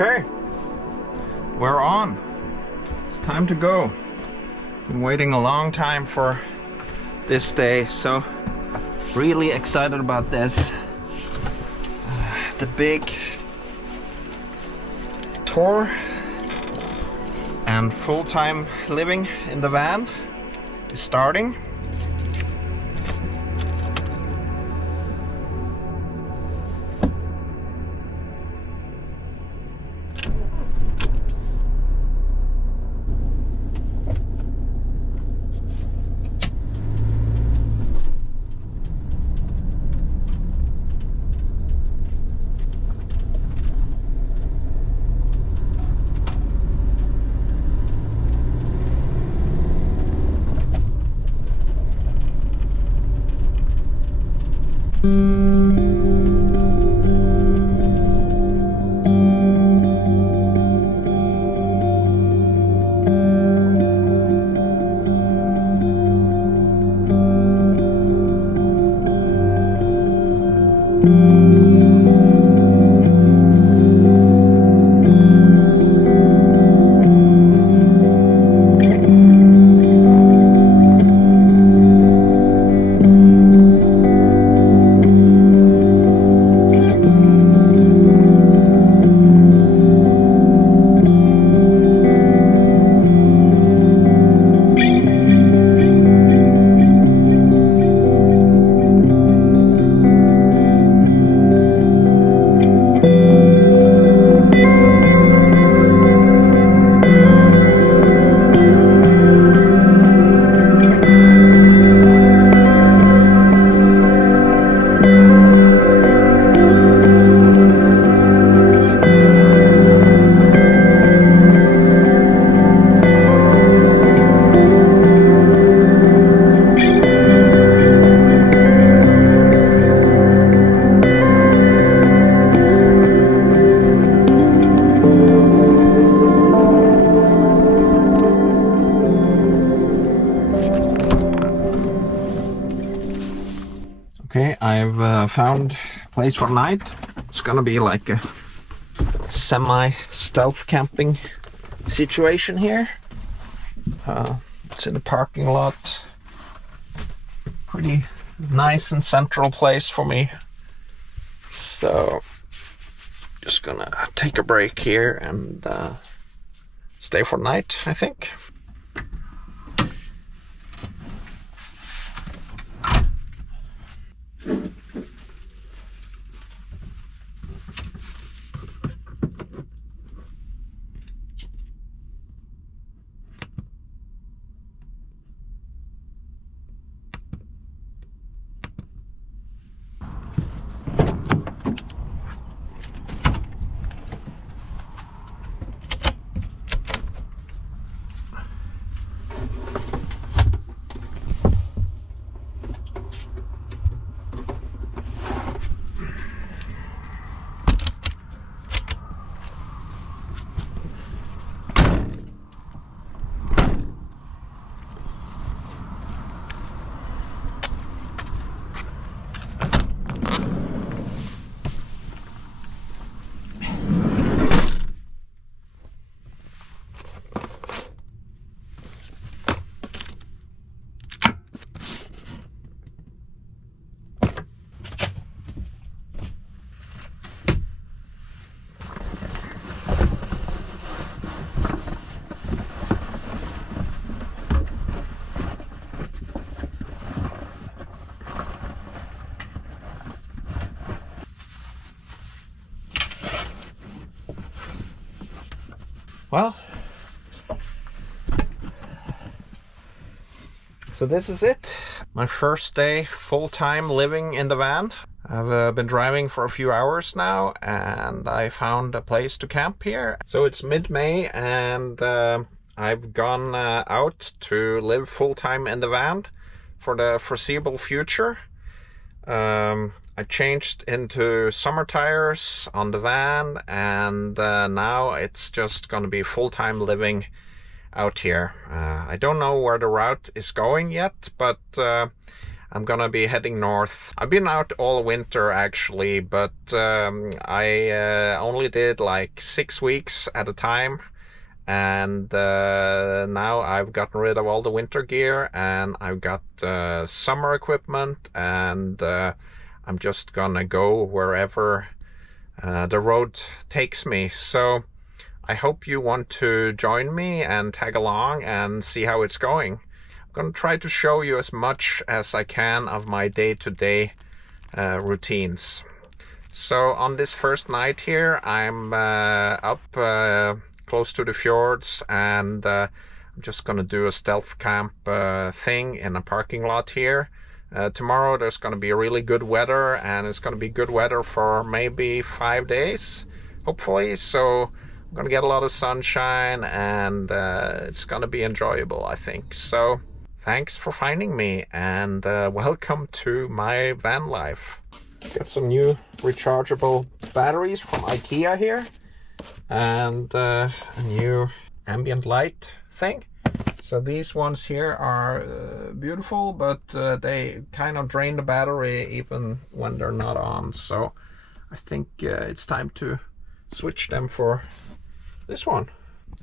Okay, we're on. It's time to go. Been waiting a long time for this day, so really excited about this. The big tour and full-time living in the van is starting. Okay, I've found a place for night. It's gonna be like a semi-stealth camping situation here. It's in the parking lot. Pretty nice and central place for me. So, just gonna take a break here and stay for night, I think. Well, so this is it. My first day full-time living in the van. I've been driving for a few hours now and I found a place to camp here. So it's mid-May and I've gone out to live full-time in the van for the foreseeable future. I changed into summer tires on the van and now it's just going to be full-time living out here. I don't know where the route is going yet, but I'm gonna be heading north. I've been out all winter actually, but I only did like 6 weeks at a time. And now I've gotten rid of all the winter gear, and I've got summer equipment, and I'm just gonna go wherever the road takes me. So I hope you want to join me and tag along and see how it's going. I'm gonna try to show you as much as I can of my day-to-day routines. So on this first night here, I'm up close to the fjords, and I'm just gonna do a stealth camp thing in a parking lot here. Tomorrow there's gonna be really good weather, and it's gonna be good weather for maybe 5 days, hopefully. So I'm gonna get a lot of sunshine, and it's gonna be enjoyable, I think. So thanks for finding me, and welcome to my van life. Got some new rechargeable batteries from IKEA here, and a new ambient light thing. So these ones here are beautiful, but they kind of drain the battery even when they're not on. So I think it's time to switch them for this one.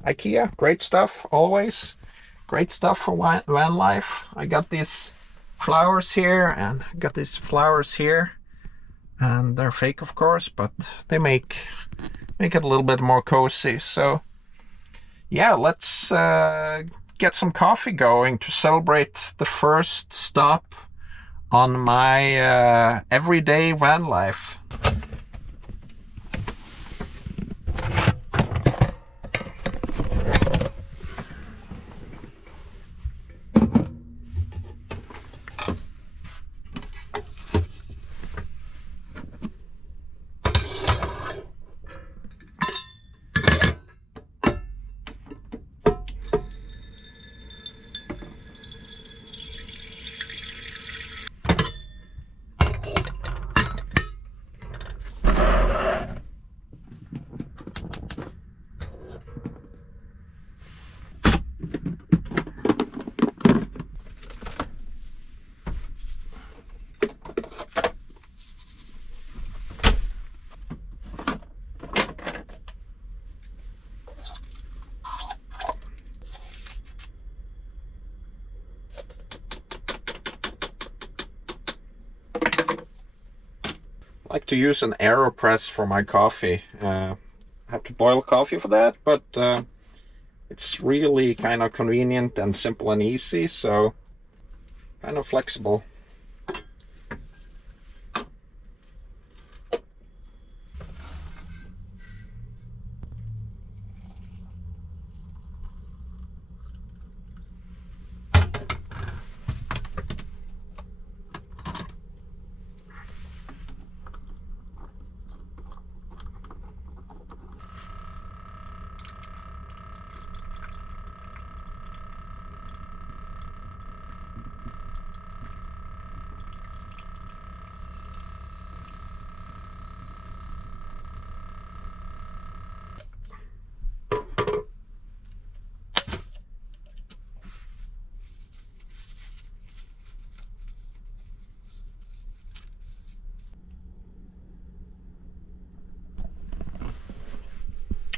IKEA, great stuff, always great stuff for van life. I got these flowers here, and I got these flowers here, and they're fake of course, but they make it a little bit more cozy. So yeah, let's get some coffee going to celebrate the first stop on my everyday van life. I like to use an AeroPress for my coffee. I have to boil coffee for that, but it's really kind of convenient and simple and easy, so kind of flexible.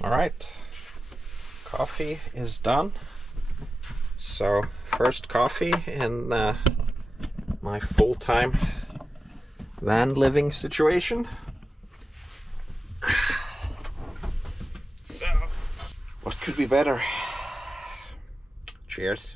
All right, coffee is done. So first coffee in my full-time van living situation. So what could be better? Cheers.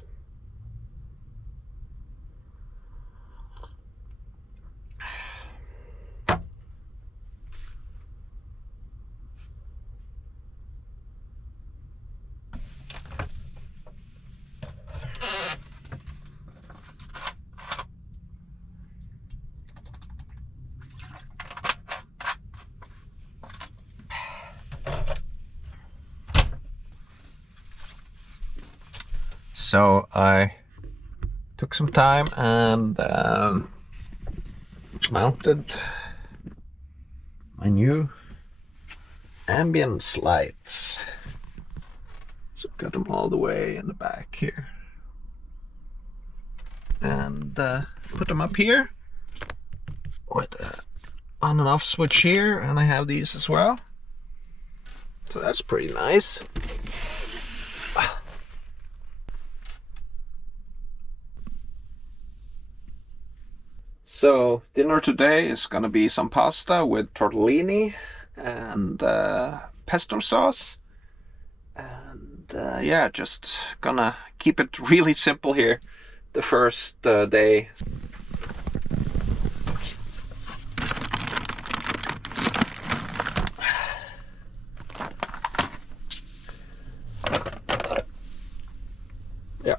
So I took some time and mounted my new ambience lights. So got them all the way in the back here. and put them up here with on and off switch here, and I have these as well. So that's pretty nice. So dinner today is gonna be some pasta with tortellini and pesto sauce. And yeah, just gonna keep it really simple here the first day. Yeah.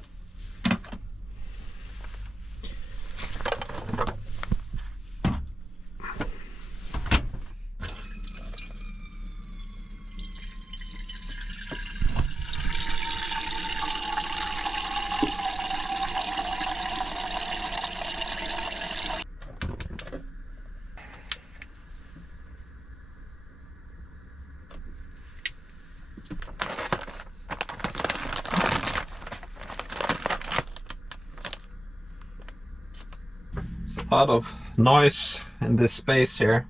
A lot of noise in this space here.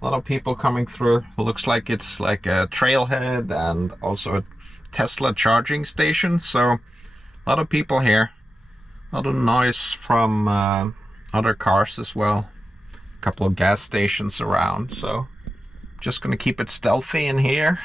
A lot of people coming through. It looks like it's like a trailhead and also a Tesla charging station. So a lot of people here. A lot of noise from other cars as well. A couple of gas stations around. So just gonna keep it stealthy in here.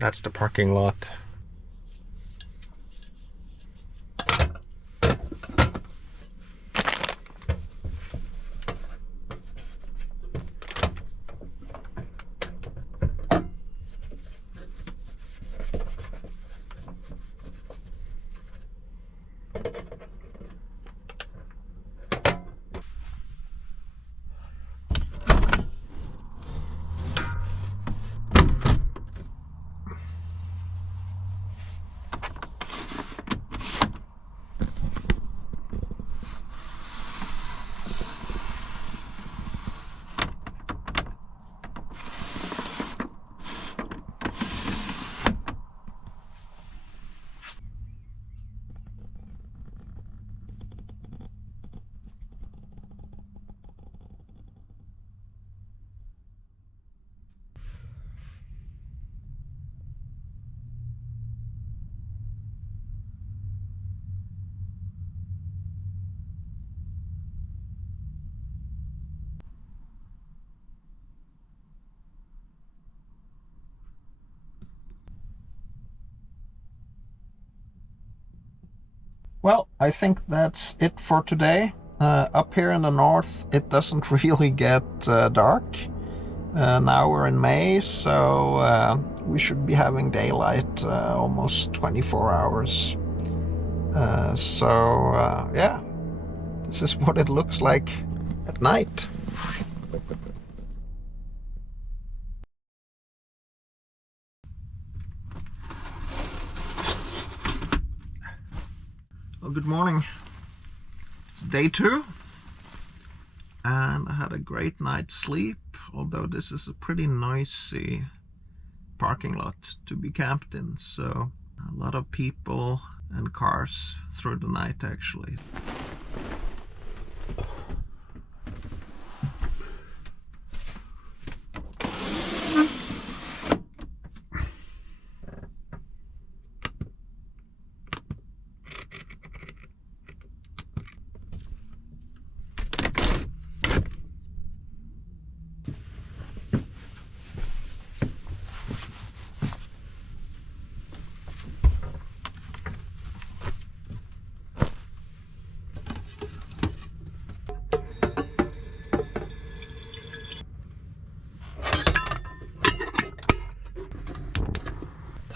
That's the parking lot. Well, I think that's it for today. Up here in the north, it doesn't really get dark. Now we're in May, so we should be having daylight almost 24 hours. Yeah, this is what it looks like at night. Well, good morning. It's day 2, and I had a great night's sleep, although this is a pretty noisy parking lot to be camped in, so a lot of people and cars through the night actually.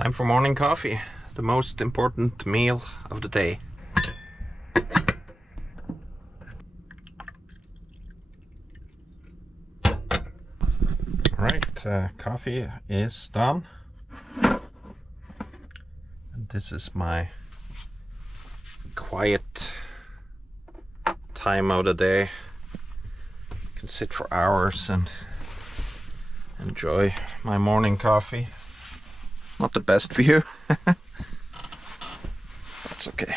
Time for morning coffee, the most important meal of the day. Alright, coffee is done. And this is my quiet time of the day. I can sit for hours and enjoy my morning coffee. Not the best view. That's okay.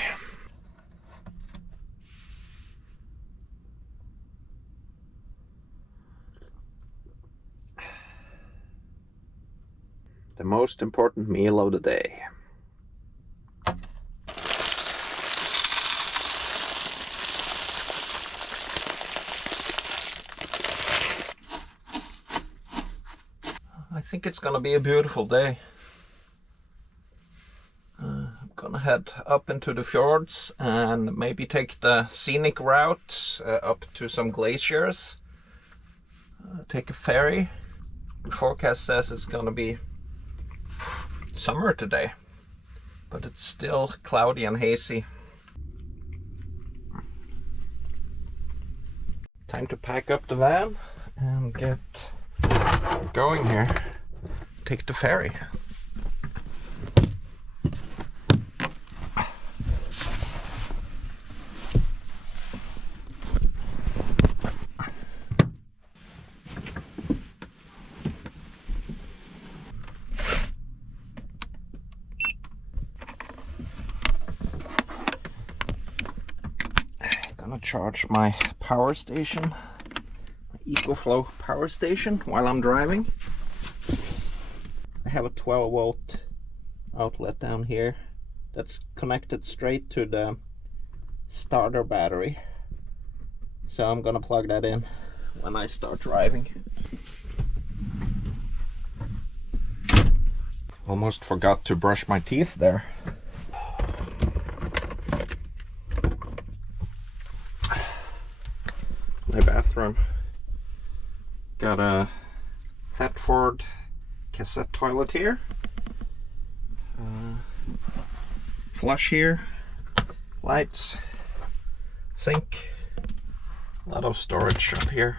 The most important meal of the day. I think it's gonna be a beautiful day. I'm gonna head up into the fjords and maybe take the scenic route up to some glaciers. Take a ferry. The forecast says it's gonna be summer today, but it's still cloudy and hazy. Time to pack up the van and get going here. Take the ferry. Gonna charge my power station, my EcoFlow power station, while I'm driving. I have a 12-volt outlet down here that's connected straight to the starter battery, so I'm gonna plug that in when I start driving. Almost forgot to brush my teeth there. My bathroom. Got a Thetford cassette toilet here. Flush here. Lights. Sink. A lot of storage up here.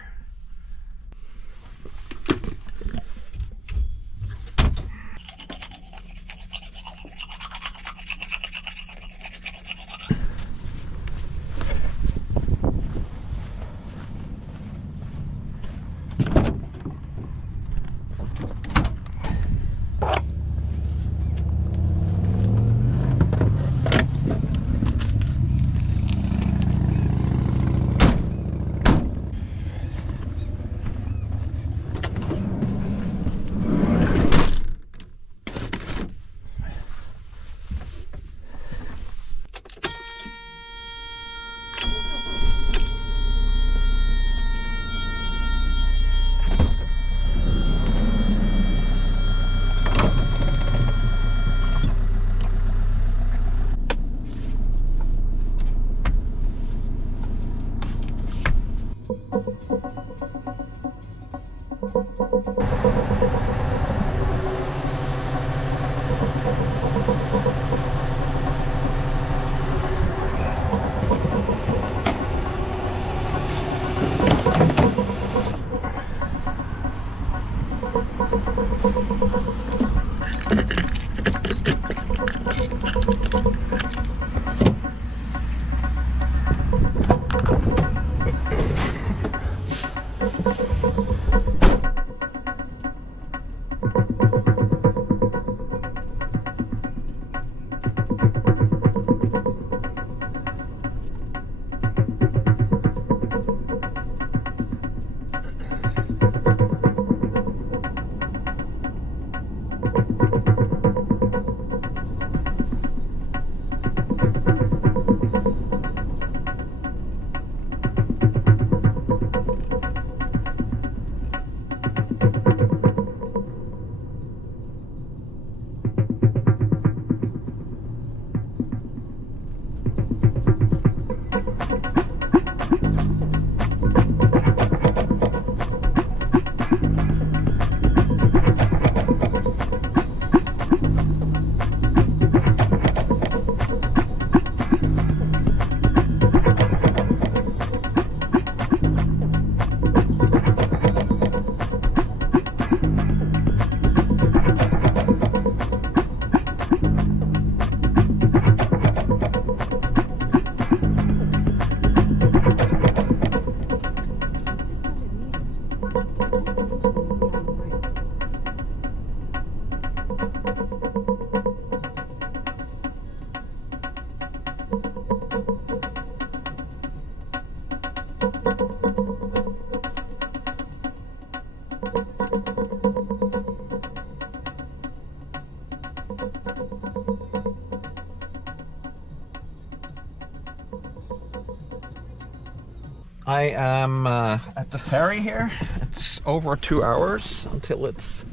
I am at the ferry here. It's over 2 hours until it's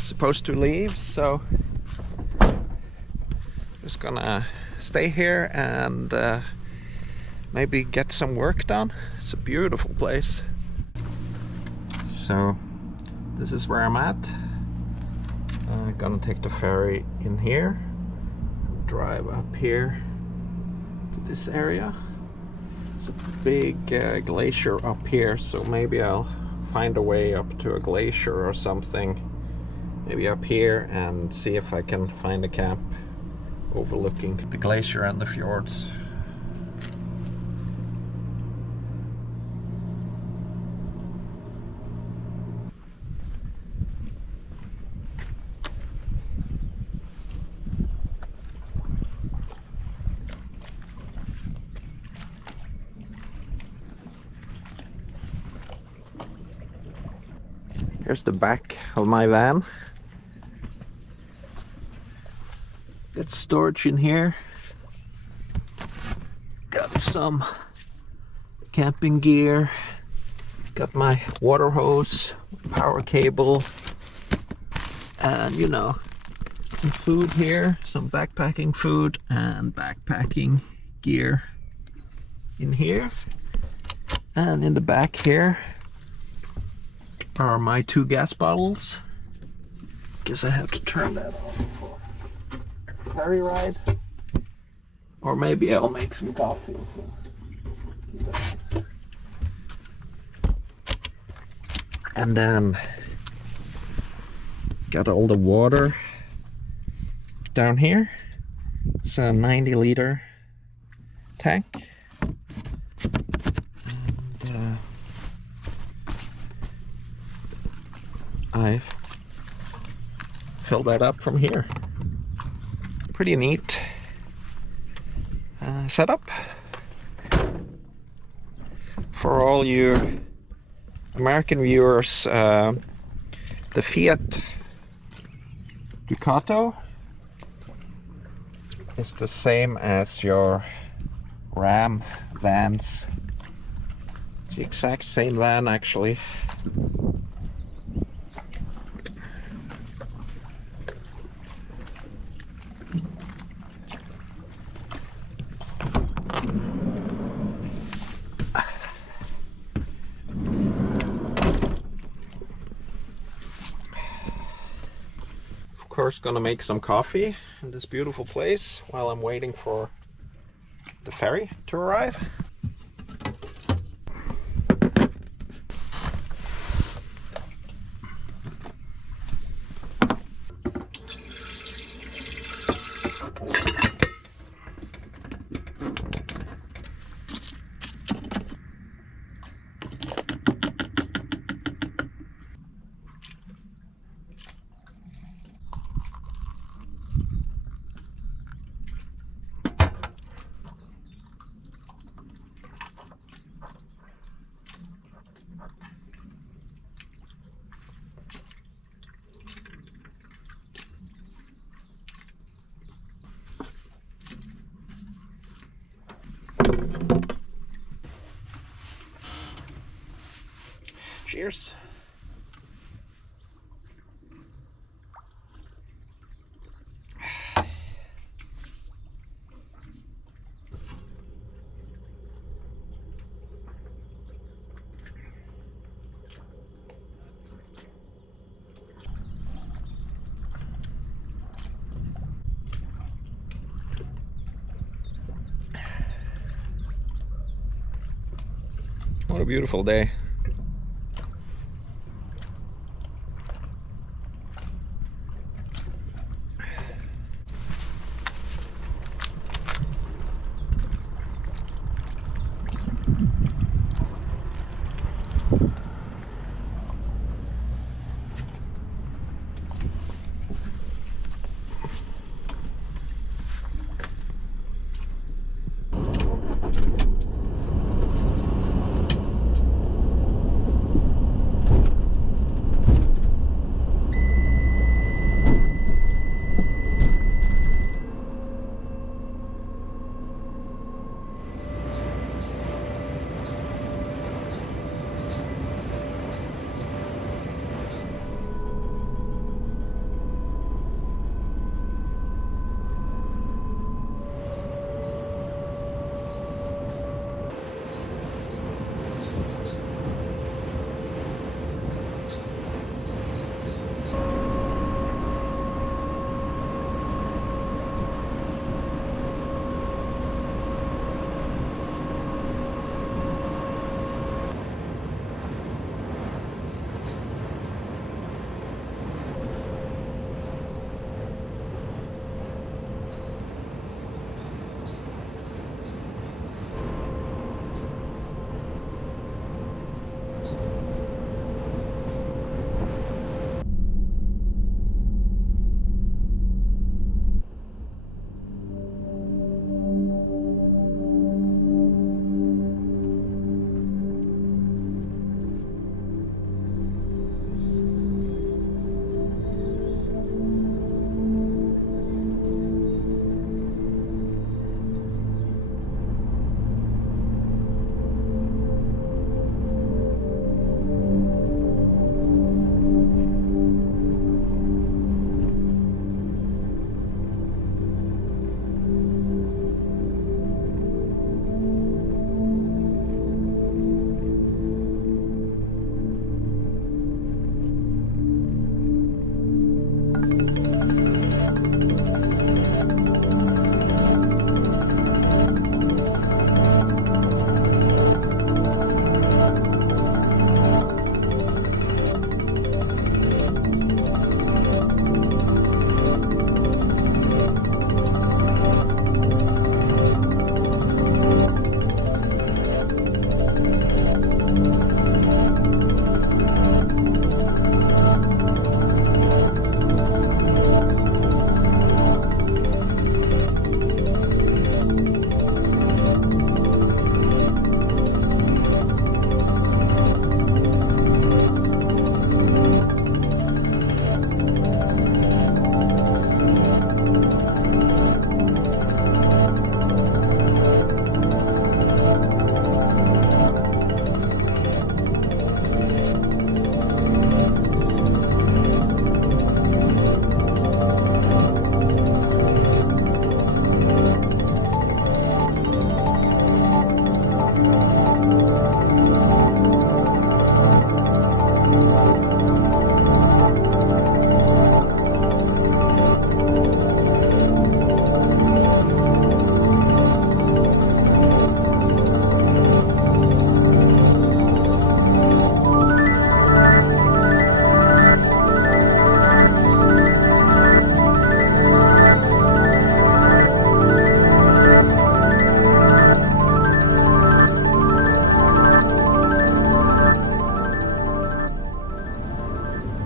supposed to leave, so just gonna stay here and maybe get some work done. It's a beautiful place. So this is where I'm at. I'm gonna take the ferry in here, drive up here to this area. It's a big glacier up here, so maybe I'll find a way up to a glacier or something, maybe up here, and see if I can find a camp overlooking the glacier and the fjords. Here's the back of my van. Got storage in here. Got some camping gear. Got my water hose, power cable, and you know, some food here, some backpacking food and backpacking gear in here. And in the back here are my 2 gas bottles. Guess I have to turn that off for a ferry ride. Or maybe I'll make some coffee. So. And then got all the water down here. It's a 90-liter tank. I filled that up from here. Pretty neat setup for all you American viewers. The Fiat Ducato is the same as your Ram vans. It's the exact same van, actually. Of course, gonna make some coffee in this beautiful place while I'm waiting for the ferry to arrive. Cheers. What a beautiful day.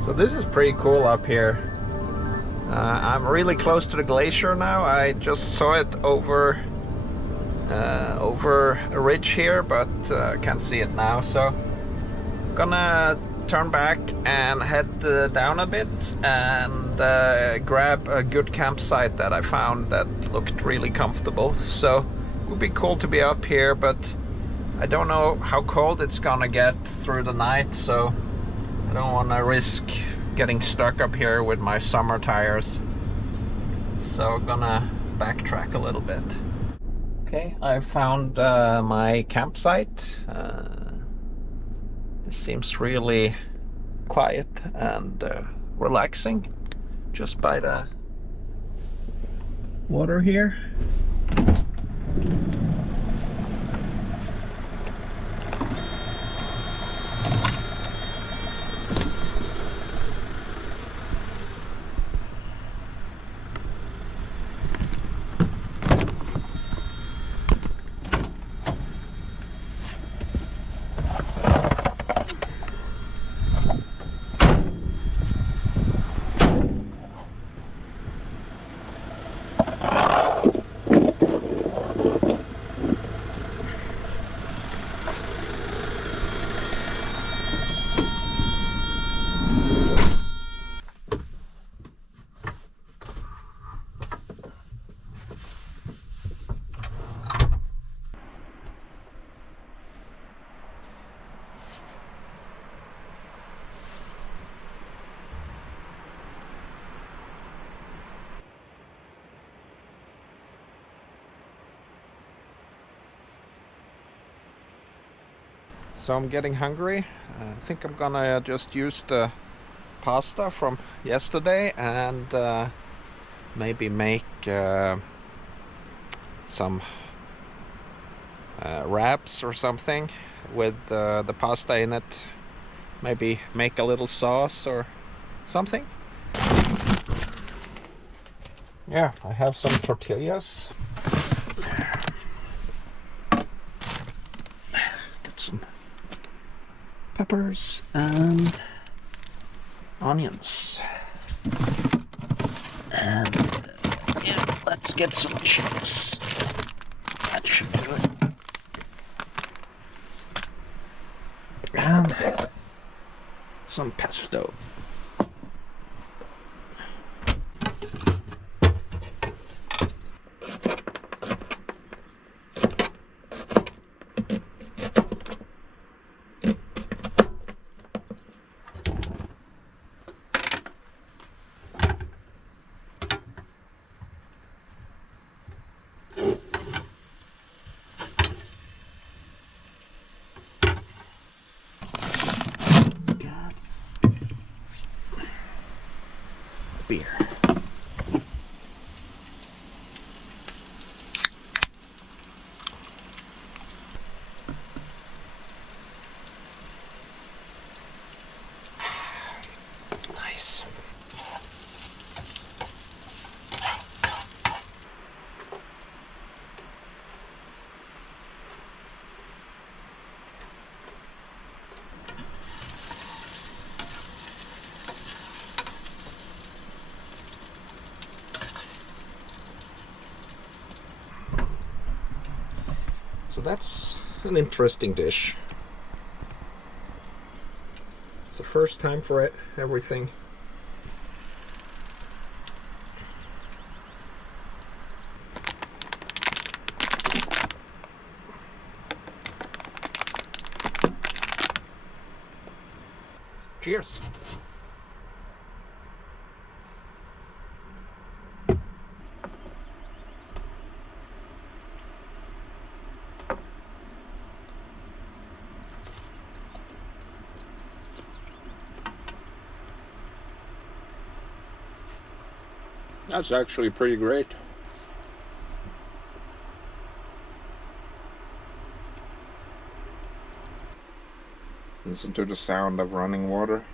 So this is pretty cool up here. I'm really close to the glacier now. I just saw it over a ridge here, but can't see it now. So gonna turn back and head down a bit and grab a good campsite that I found that looked really comfortable. So it would be cool to be up here, but I don't know how cold it's gonna get through the night, so I don't want to risk getting stuck up here with my summer tires. So gonna backtrack a little bit. Okay, I found my campsite. This seems really quiet and relaxing, just by the water here. So I'm getting hungry. I think I'm gonna just use the pasta from yesterday and maybe make some wraps or something with the pasta in it. Maybe make a little sauce or something. Yeah, I have some tortillas. Got some peppers and onions. And yeah, let's get some cheese. That should do it. And some pesto. Beer. Nice. So that's an interesting dish. It's the first time for it, everything. Cheers. That's actually pretty great. Listen to the sound of running water.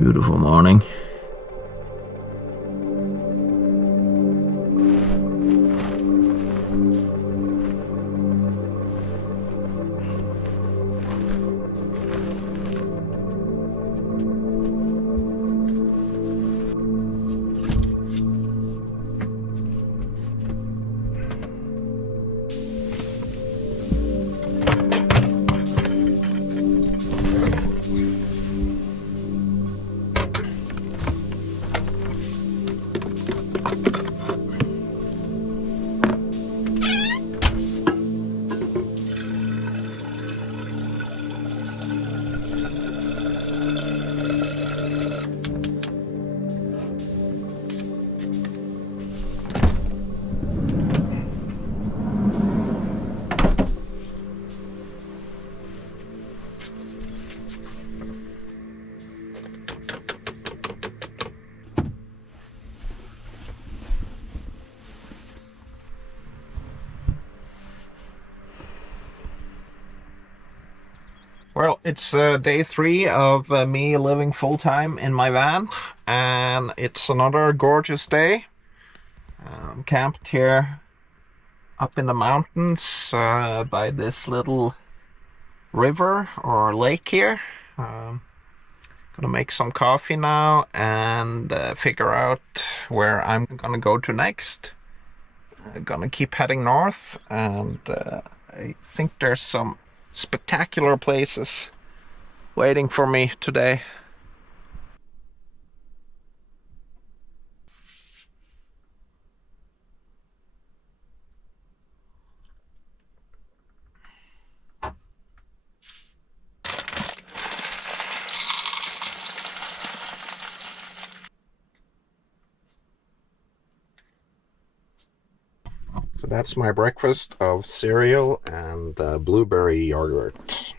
Beautiful morning. Well, it's day 3 of me living full-time in my van, and it's another gorgeous day. I'm camped here up in the mountains by this little river or lake here. Gonna make some coffee now and figure out where I'm gonna go to next. Gonna keep heading north, and I think there's some spectacular places waiting for me today. So that's my breakfast of cereal and blueberry yogurt.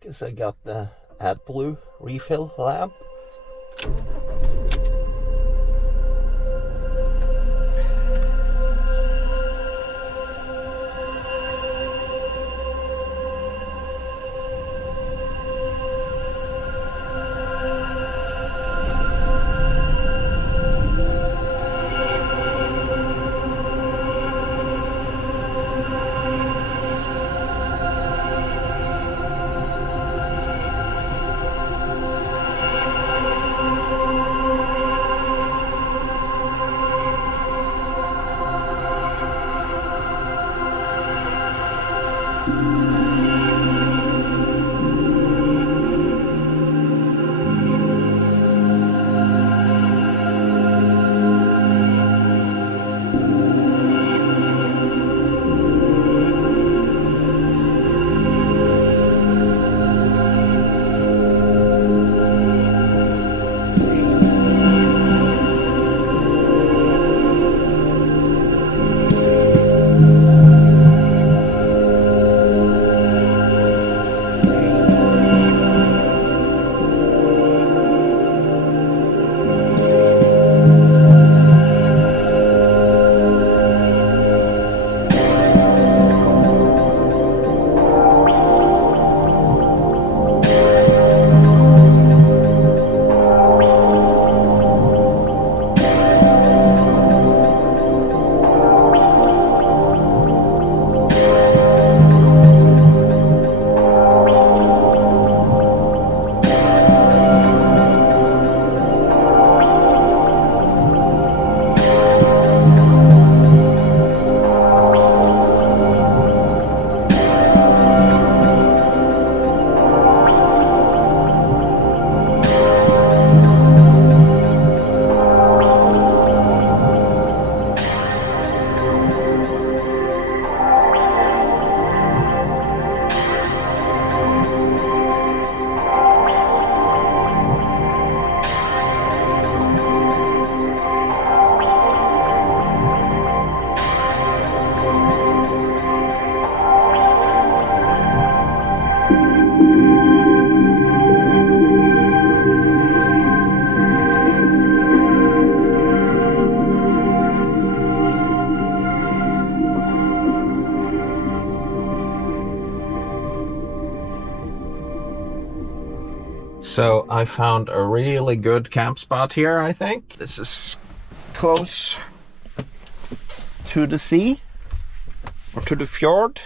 Guess I got the AdBlue refill lamp. So I found a really good camp spot here, I think. This is close to the sea, or to the fjord,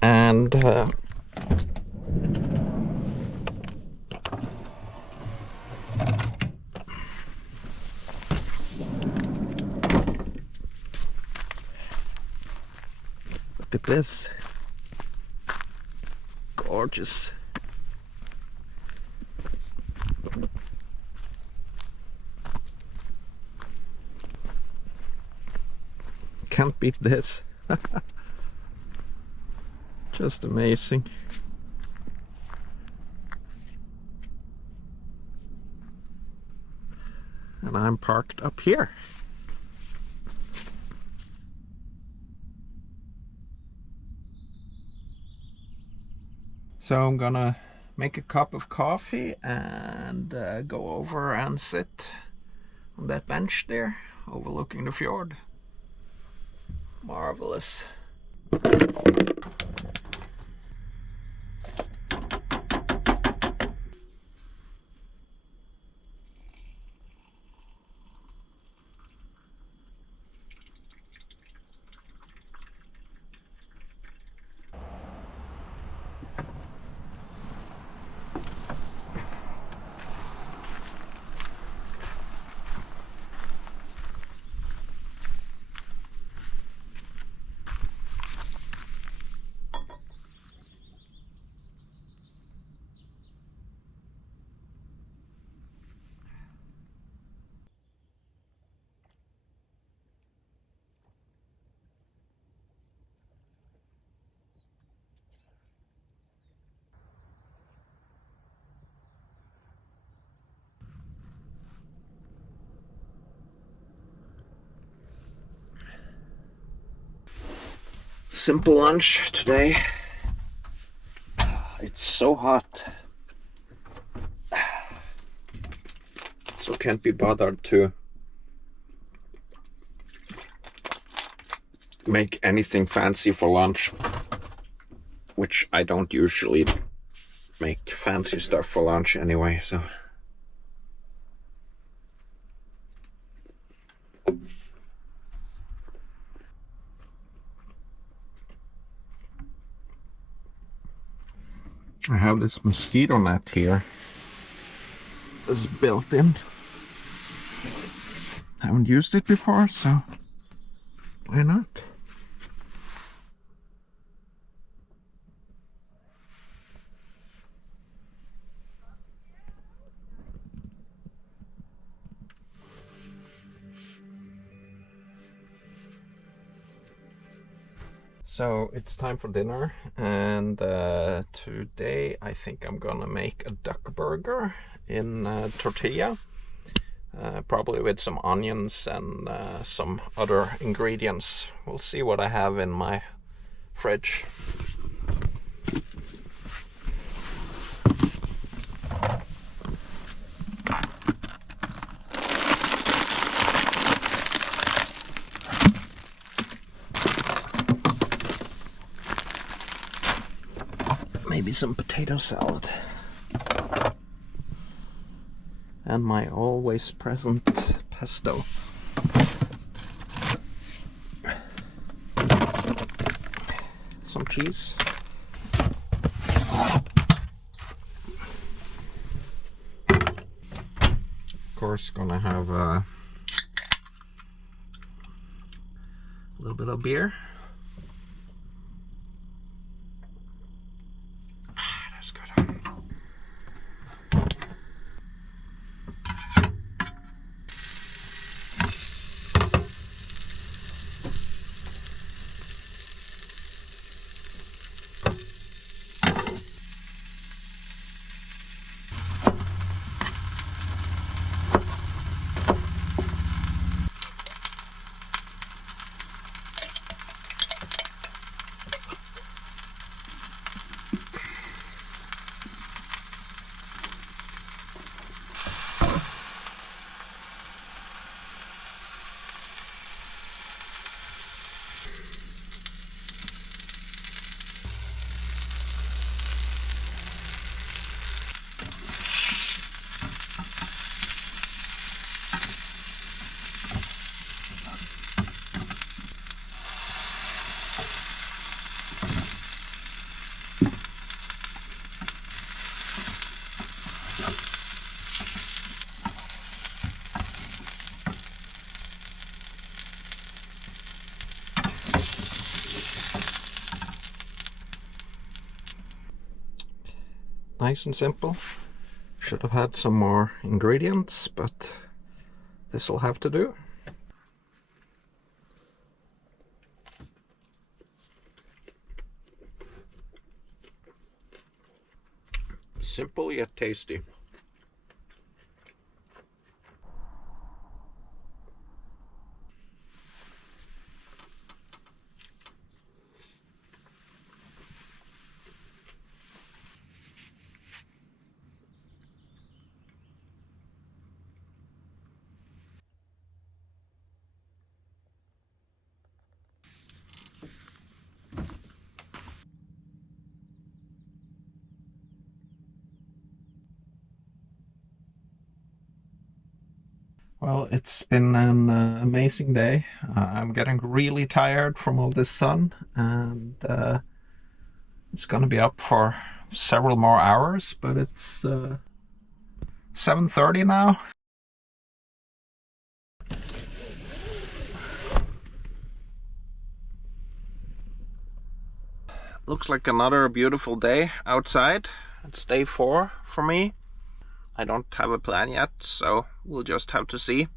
and look at this. Gorgeous. Can't beat this. Just amazing. And I'm parked up here. So I'm gonna make a cup of coffee and go over and sit on that bench there overlooking the fjord. Marvelous. Simple lunch today. It's so hot, so can't be bothered to make anything fancy for lunch, which I don't usually make fancy stuff for lunch anyway, so I have this mosquito net here. This is built in. Haven't used it before, so why not? So it's time for dinner, and today I think I'm gonna make a duck burger in tortilla, probably with some onions and some other ingredients. We'll see what I have in my fridge. Maybe some potato salad. And my always present pesto. Some cheese. Of course, gonna have a little bit of beer. That's good. Nice and simple. Should have had some more ingredients, but this will have to do. Simple yet tasty. Well, it's been an amazing day. I'm getting really tired from all this sun, and it's gonna be up for several more hours, but it's 7:30 now. Looks like another beautiful day outside. It's day 4 for me. I don't have a plan yet, so we'll just have to see.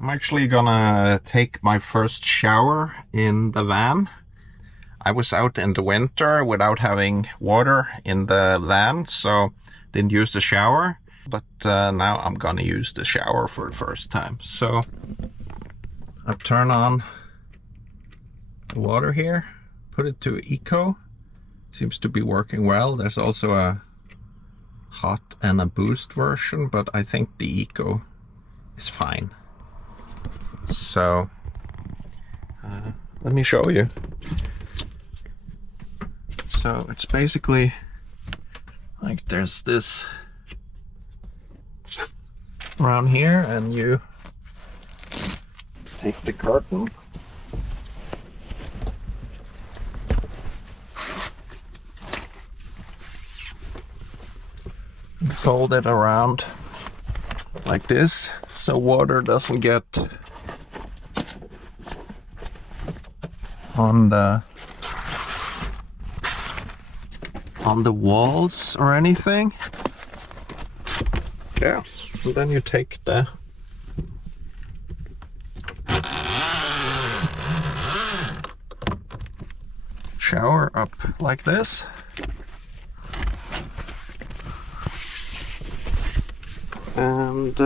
I'm actually gonna take my first shower in the van. I was out in the winter without having water in the van, so didn't use the shower. But now I'm gonna use the shower for the first time. So I'll turn on the water here, put it to eco. Seems to be working well. There's also a hot and a boost version, but I think the eco is fine. So let me show you. So it's basically like there's this around here, and you take the curtain, and fold it around like this so water doesn't get on the walls or anything. Yeah, and then you take the shower up like this, and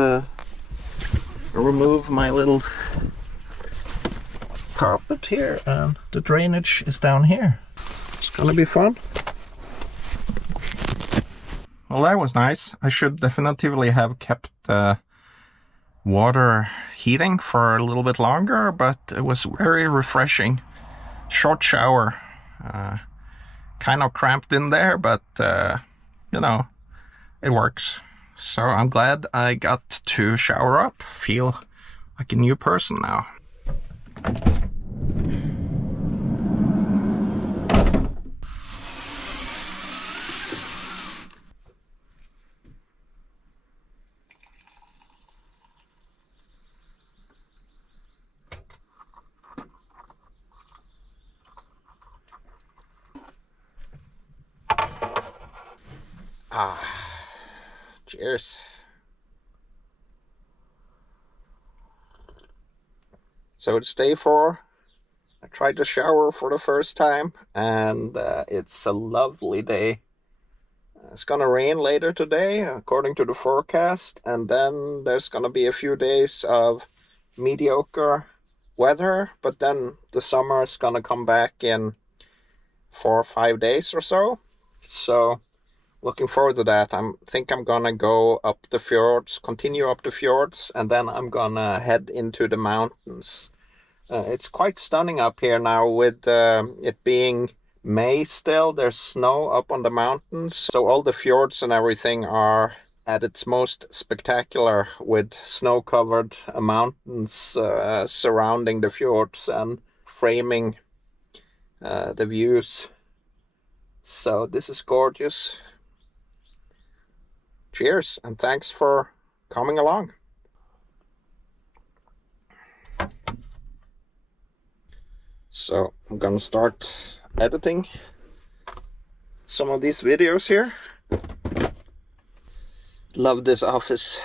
remove my little carpet here, and the drainage is down here. It's gonna be fun. Well, that was nice. I should definitively have kept the water heating for a little bit longer, but it was very refreshing. Short shower. Kind of cramped in there, but you know, it works. So I'm glad I got to shower up. Feel like a new person now. Cheers. So it's day 4. I tried to shower for the first time, and it's a lovely day. It's gonna rain later today, according to the forecast, and then there's gonna be a few days of mediocre weather, but then the summer is gonna come back in 4 or 5 days or so. So looking forward to that. I think I'm gonna go up the fjords, continue up the fjords, and then I'm gonna head into the mountains. It's quite stunning up here now with it being May still. There's snow up on the mountains, so all the fjords and everything are at its most spectacular with snow-covered mountains surrounding the fjords and framing the views. So this is gorgeous. Cheers, and thanks for coming along. So I'm gonna start editing some of these videos here. Love this office.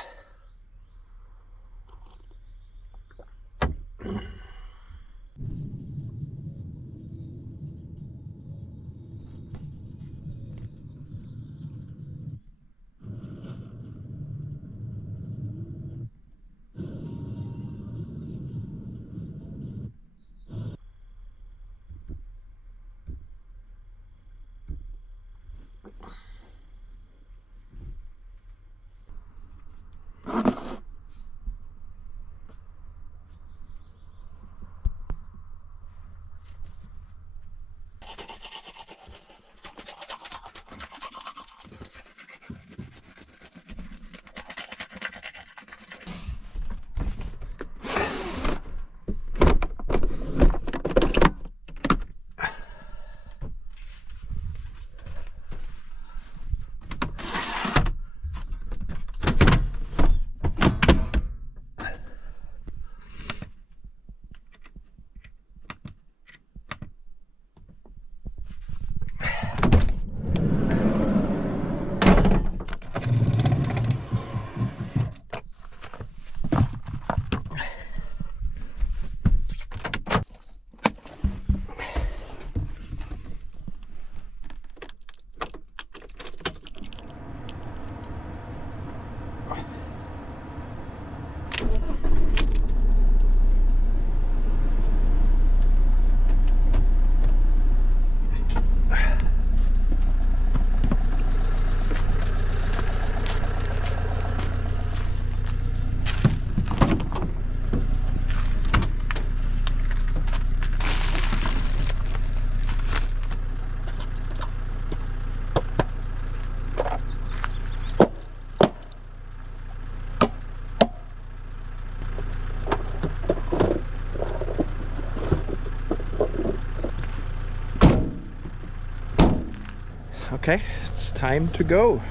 Okay, it's time to go.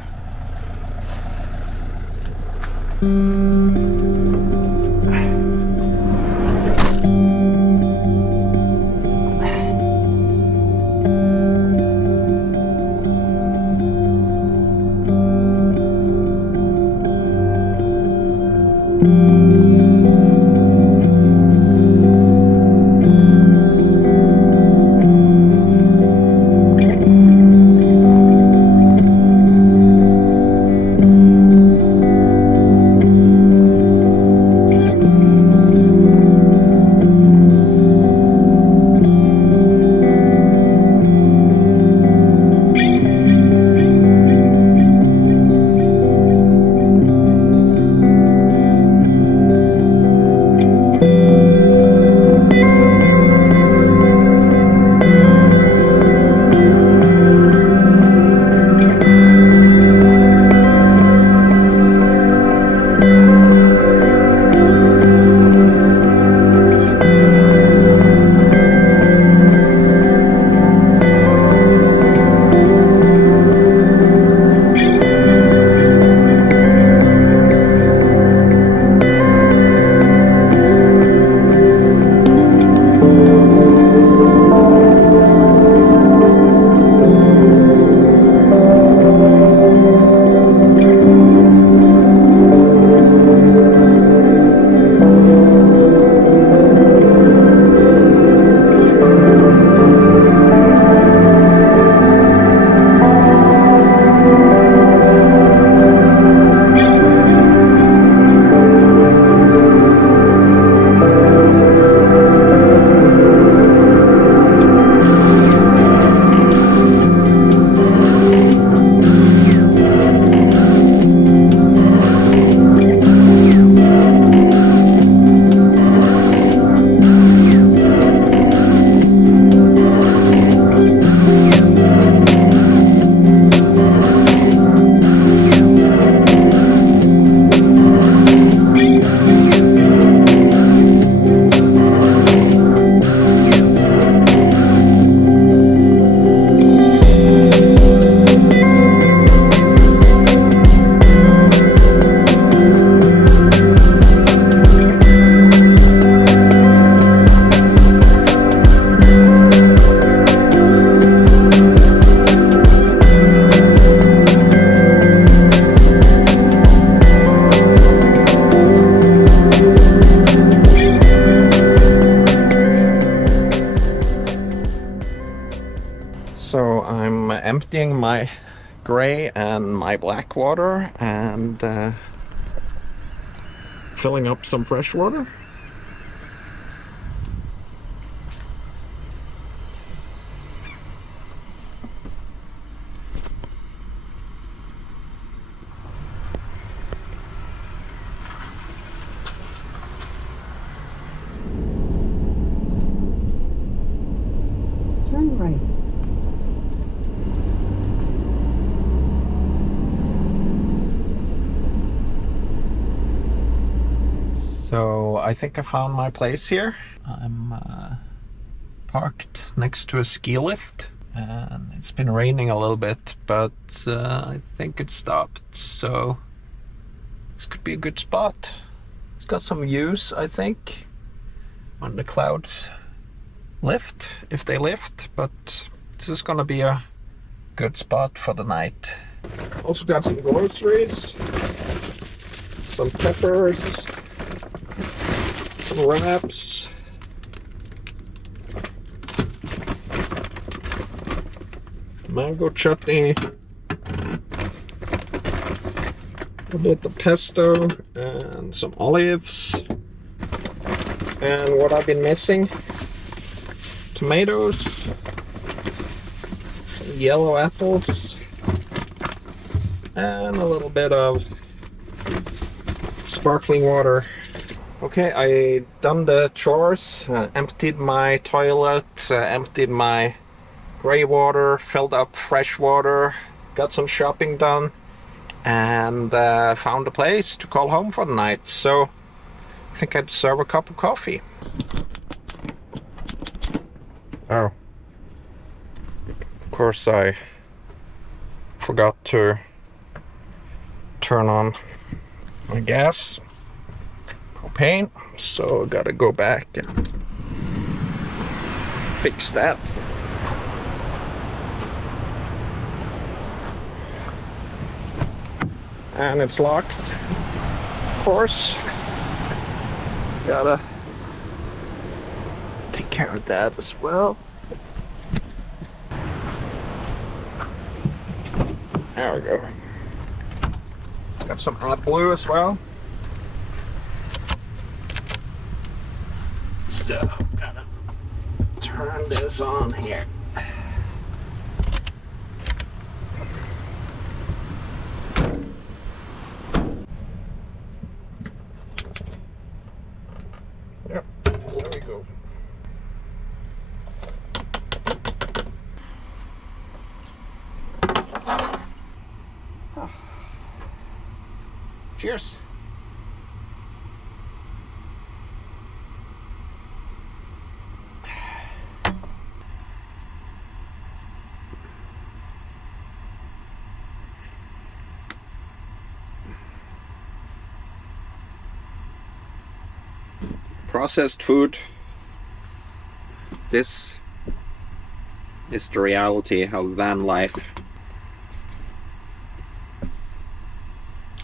my gray and my black water and filling up some fresh water. Turn right. So I think I found my place here. I'm parked next to a ski lift and it's been raining a little bit, but I think it stopped, so this could be a good spot. It's got some views, I think, when the clouds lift, if they lift, but this is gonna be a good spot for the night. Also got some groceries, some peppers, some wraps, mango chutney, a bit of pesto, and some olives. And what I've been missing: tomatoes, some yellow apples, and a little bit of sparkling water. Okay, I done the chores, emptied my toilet, emptied my gray water, filled up fresh water, got some shopping done, and found a place to call home for the night. So I think I'd serve a cup of coffee. Oh, of course I forgot to turn on my gas, propane, so gotta go back and fix that. And it's locked, of course. Gotta take care of that as well. There we go. Got some AdBlue as well. So, gotta turn this on here. Yep, there we go. Cheers. Processed food. This is the reality of van life.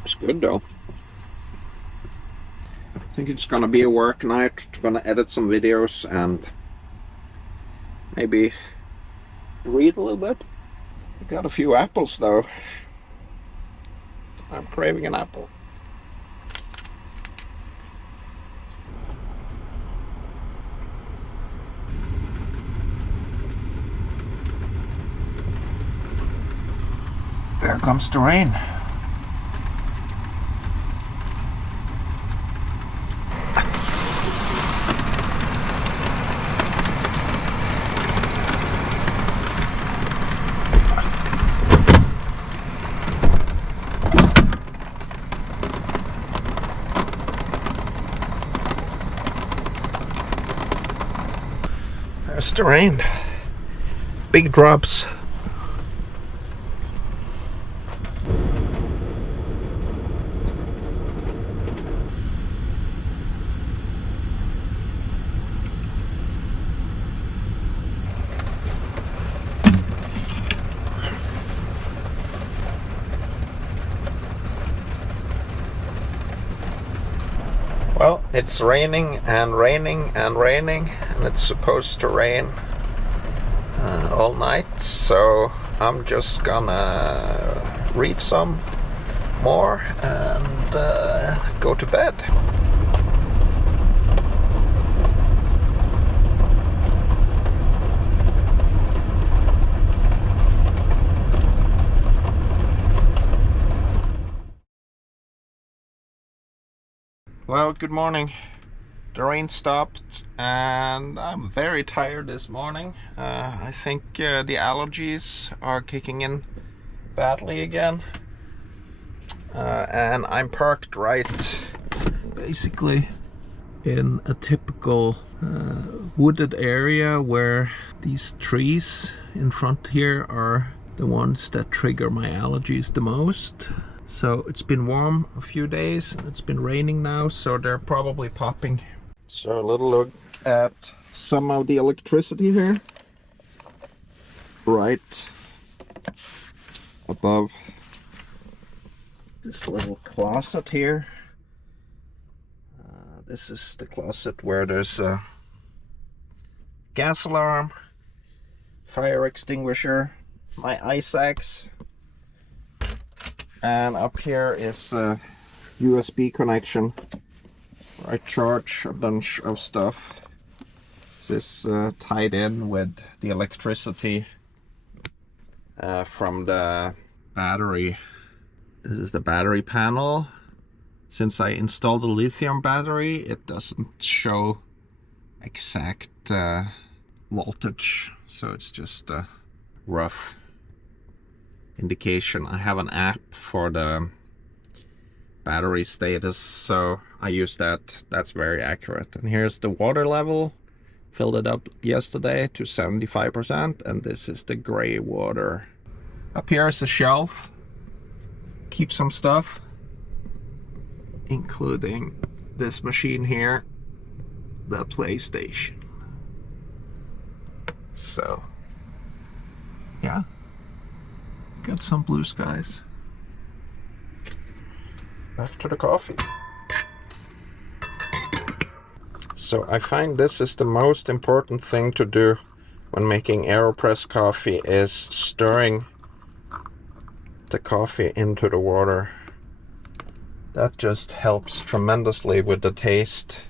It's good though. I think it's gonna be a work night. I'm gonna edit some videos and maybe read a little bit. I got a few apples though. I'm craving an apple. There comes the rain. There's the rain. Big drops. Well, it's raining and raining and raining, and it's supposed to rain all night, so I'm just gonna read some more and go to bed. Well, good morning. The rain stopped and I'm very tired this morning. I think the allergies are kicking in badly again. And I'm parked right basically in a typical wooded area where these trees in front here are the ones that trigger my allergies the most. So it's been warm a few days, it's been raining now, so they're probably popping. So a little look at some of the electricity here. Right above this little closet here. This is the closet where there's a gas alarm, fire extinguisher, my ice axe, and up here is a USB connection where I charge a bunch of stuff. This is tied in with the electricity from the battery. This is the battery panel. Since I installed a lithium battery, it doesn't show exact voltage, so it's just a rough indication. I have an app for the battery status, so I use that. That's very accurate. And here's the water level. Filled it up yesterday to 75%, and this is the gray water. Up here is the shelf. Keep some stuff, including this machine here, the PlayStation. So yeah, got some blue skies. Back to the coffee. So I find this is the most important thing to do when making AeroPress coffee, is stirring the coffee into the water. That just helps tremendously with the taste.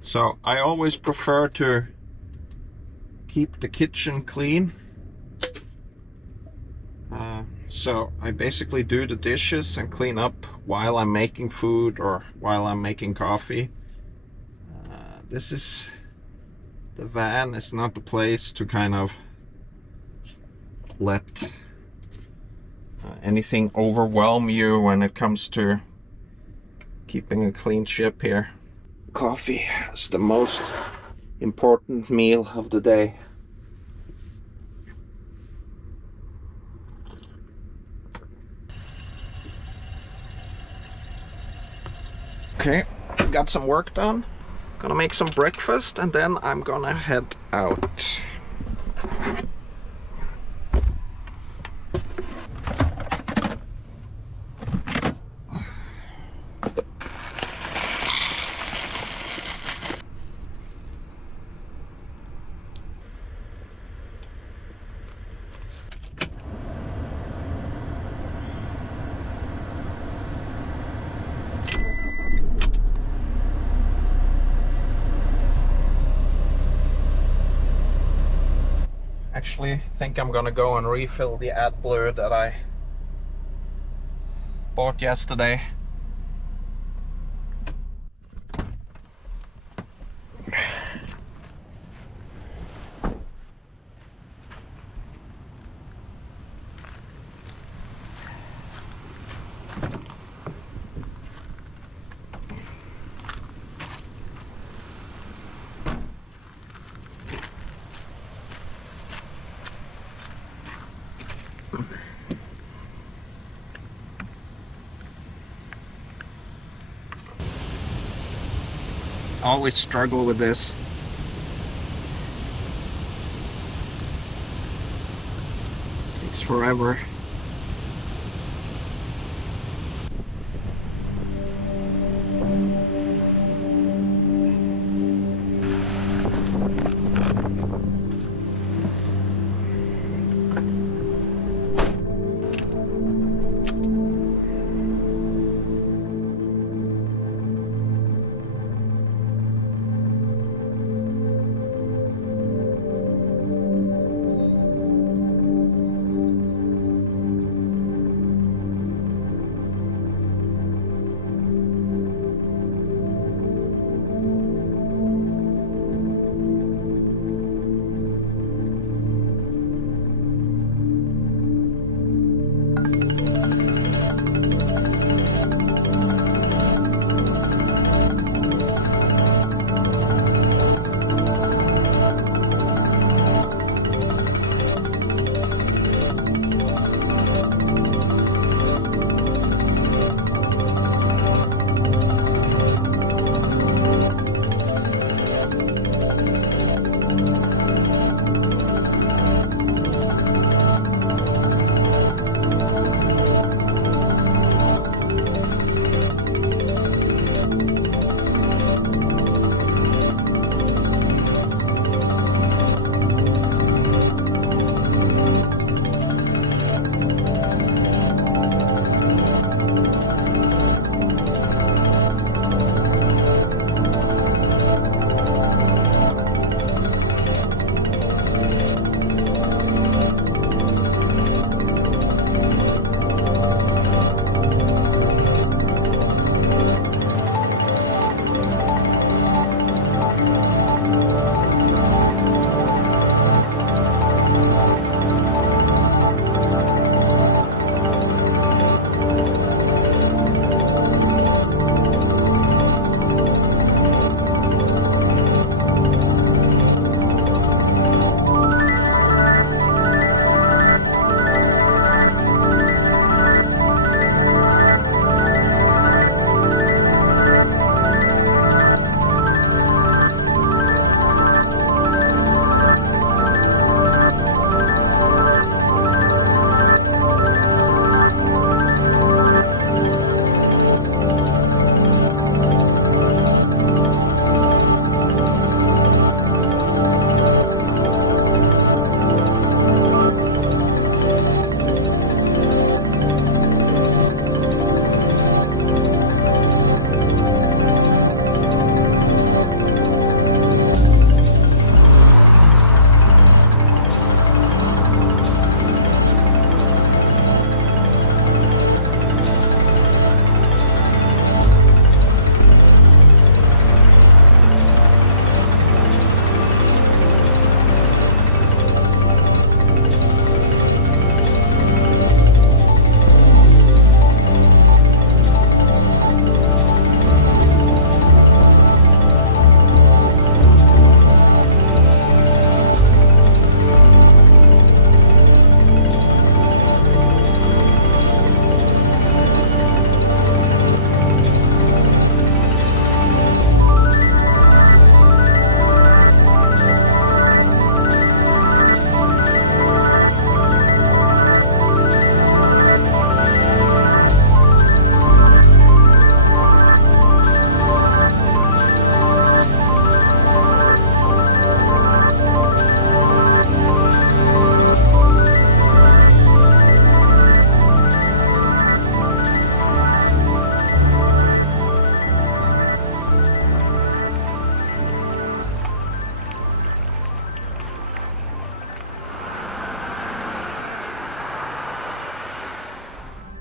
So I always prefer to keep the kitchen clean. So I basically do the dishes and clean up while I'm making food or while I'm making coffee. This is the van. It's not the place to kind of let anything overwhelm you when it comes to keeping a clean ship here. Coffee is the most important meal of the day. Okay, got some work done. Gonna make some breakfast and then I'm gonna head out. Actually think I'm gonna go and refill the AdBlue that I bought yesterday. I always struggle with this. Takes forever.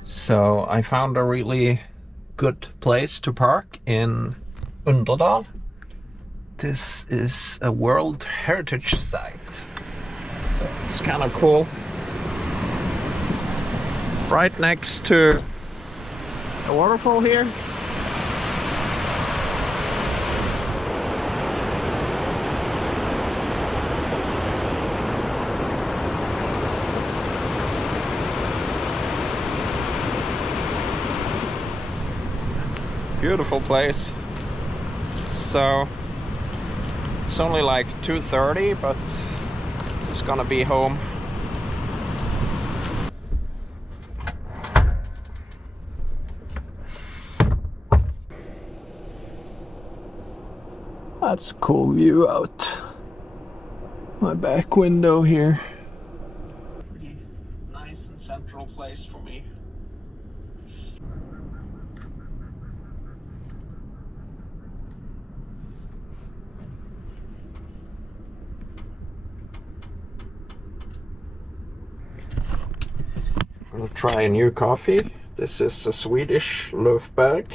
So I found a really good place to park in Underdal. This is a World Heritage Site, so it's kind of cool. Right next to a waterfall here. Beautiful place. So it's only like 2:30, but it's gonna be home. That's a cool view out my back window here. Pretty nice and central place for me. I'm gonna try a new coffee. This is a Swedish Löfberg.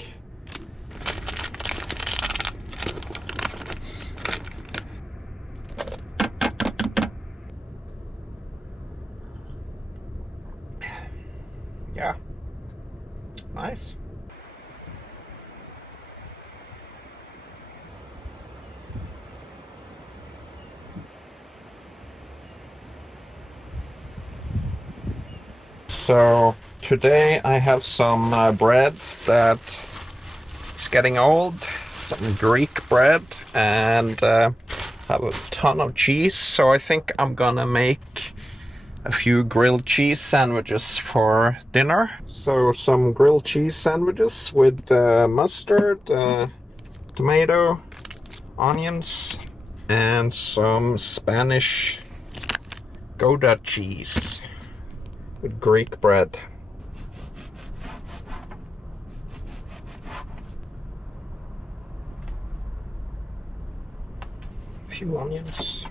Yeah, nice. So today I have some bread that is getting old, some Greek bread, and have a ton of cheese. So I think I'm gonna make a few grilled cheese sandwiches for dinner. So some grilled cheese sandwiches with mustard, tomato, onions, and some Spanish Gouda cheese with Greek bread. A few onions.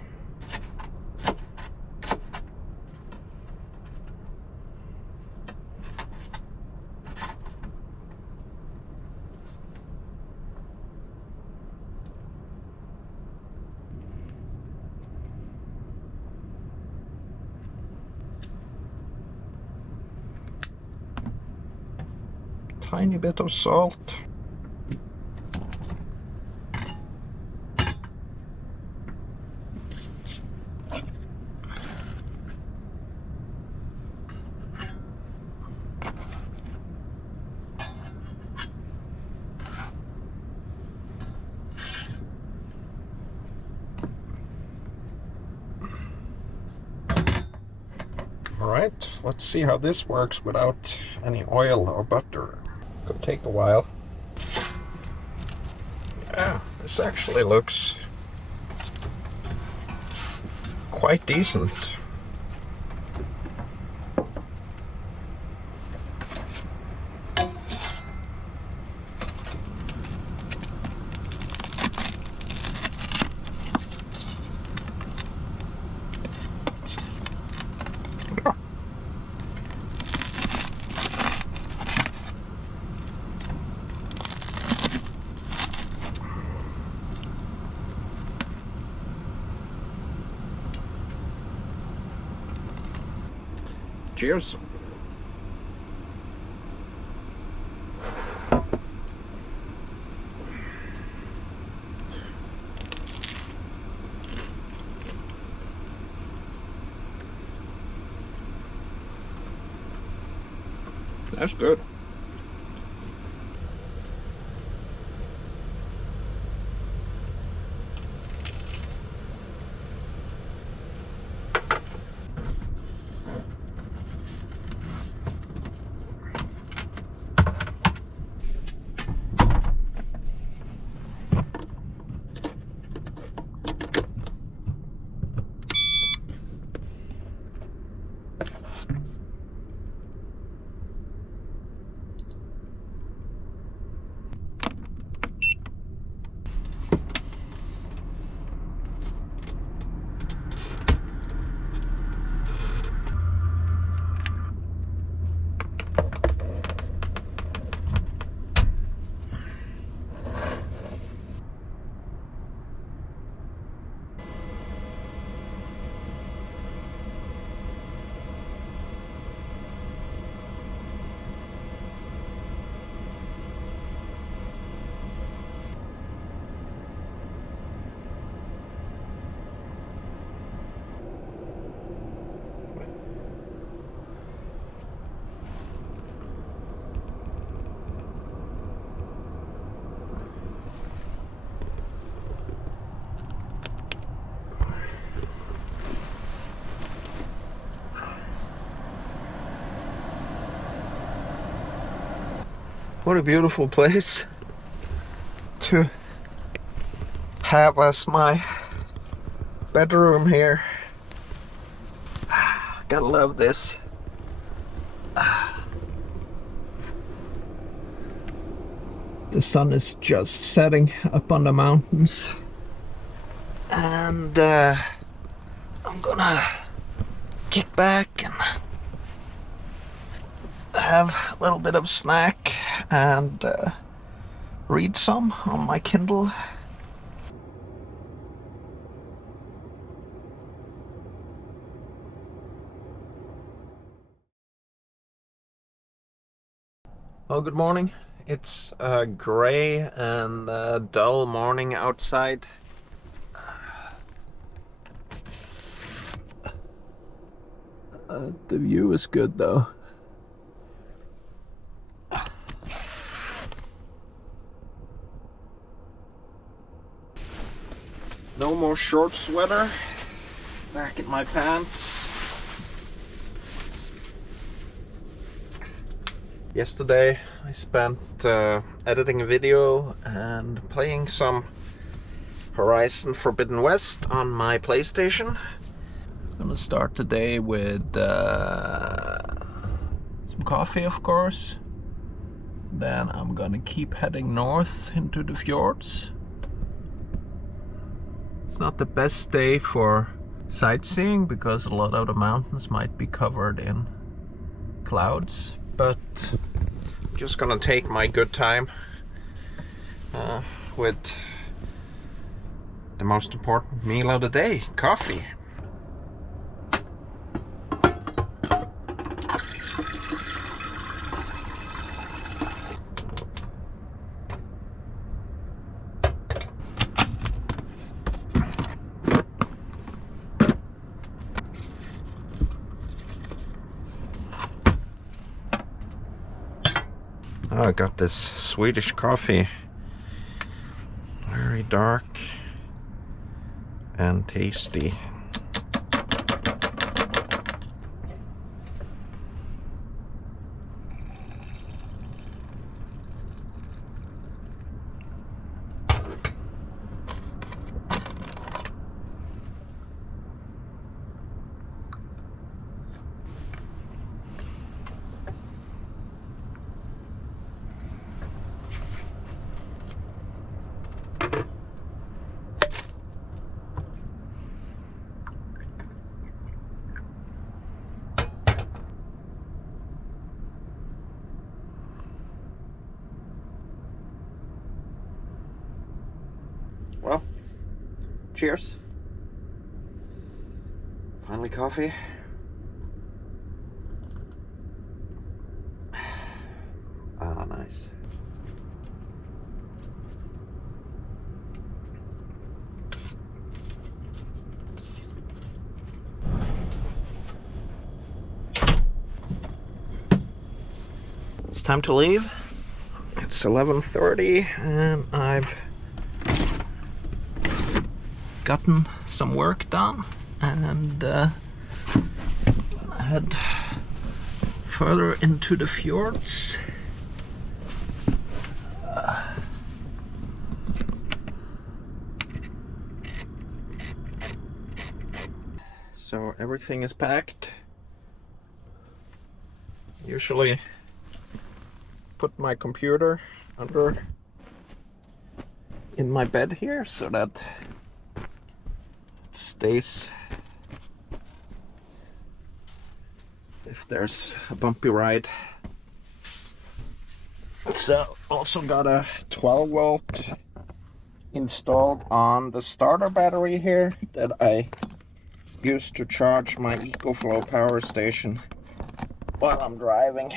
Tiny bit of salt. Alright, let's see how this works without any oil or butter. Could take a while. Yeah, this actually looks quite decent. Cheers. That's good. What a beautiful place to have as my bedroom here. Gotta love this. The sun is just setting up on the mountains, and I'm gonna kick back and have a little bit of snack and read some on my Kindle. Oh, good morning. It's a gray and dull morning outside. The view is good though. No more short sweater. Back in my pants. Yesterday I spent editing a video and playing some Horizon Forbidden West on my PlayStation. I'm gonna start the day with some coffee, of course. Then I'm gonna keep heading north into the fjords. It's not the best day for sightseeing because a lot of the mountains might be covered in clouds, but I'm just gonna take my good time with the most important meal of the day, coffee. Oh, I got this Swedish coffee, very dark and tasty. Well, cheers. Finally coffee. Ah, nice. It's time to leave. It's 11:30 and I've gotten some work done and head further into the fjords. So everything is packed. Usually put my computer under in my bed here so that stays if there's a bumpy ride. So also got a 12 volt installed on the starter battery here that I use to charge my EcoFlow power station while I'm driving.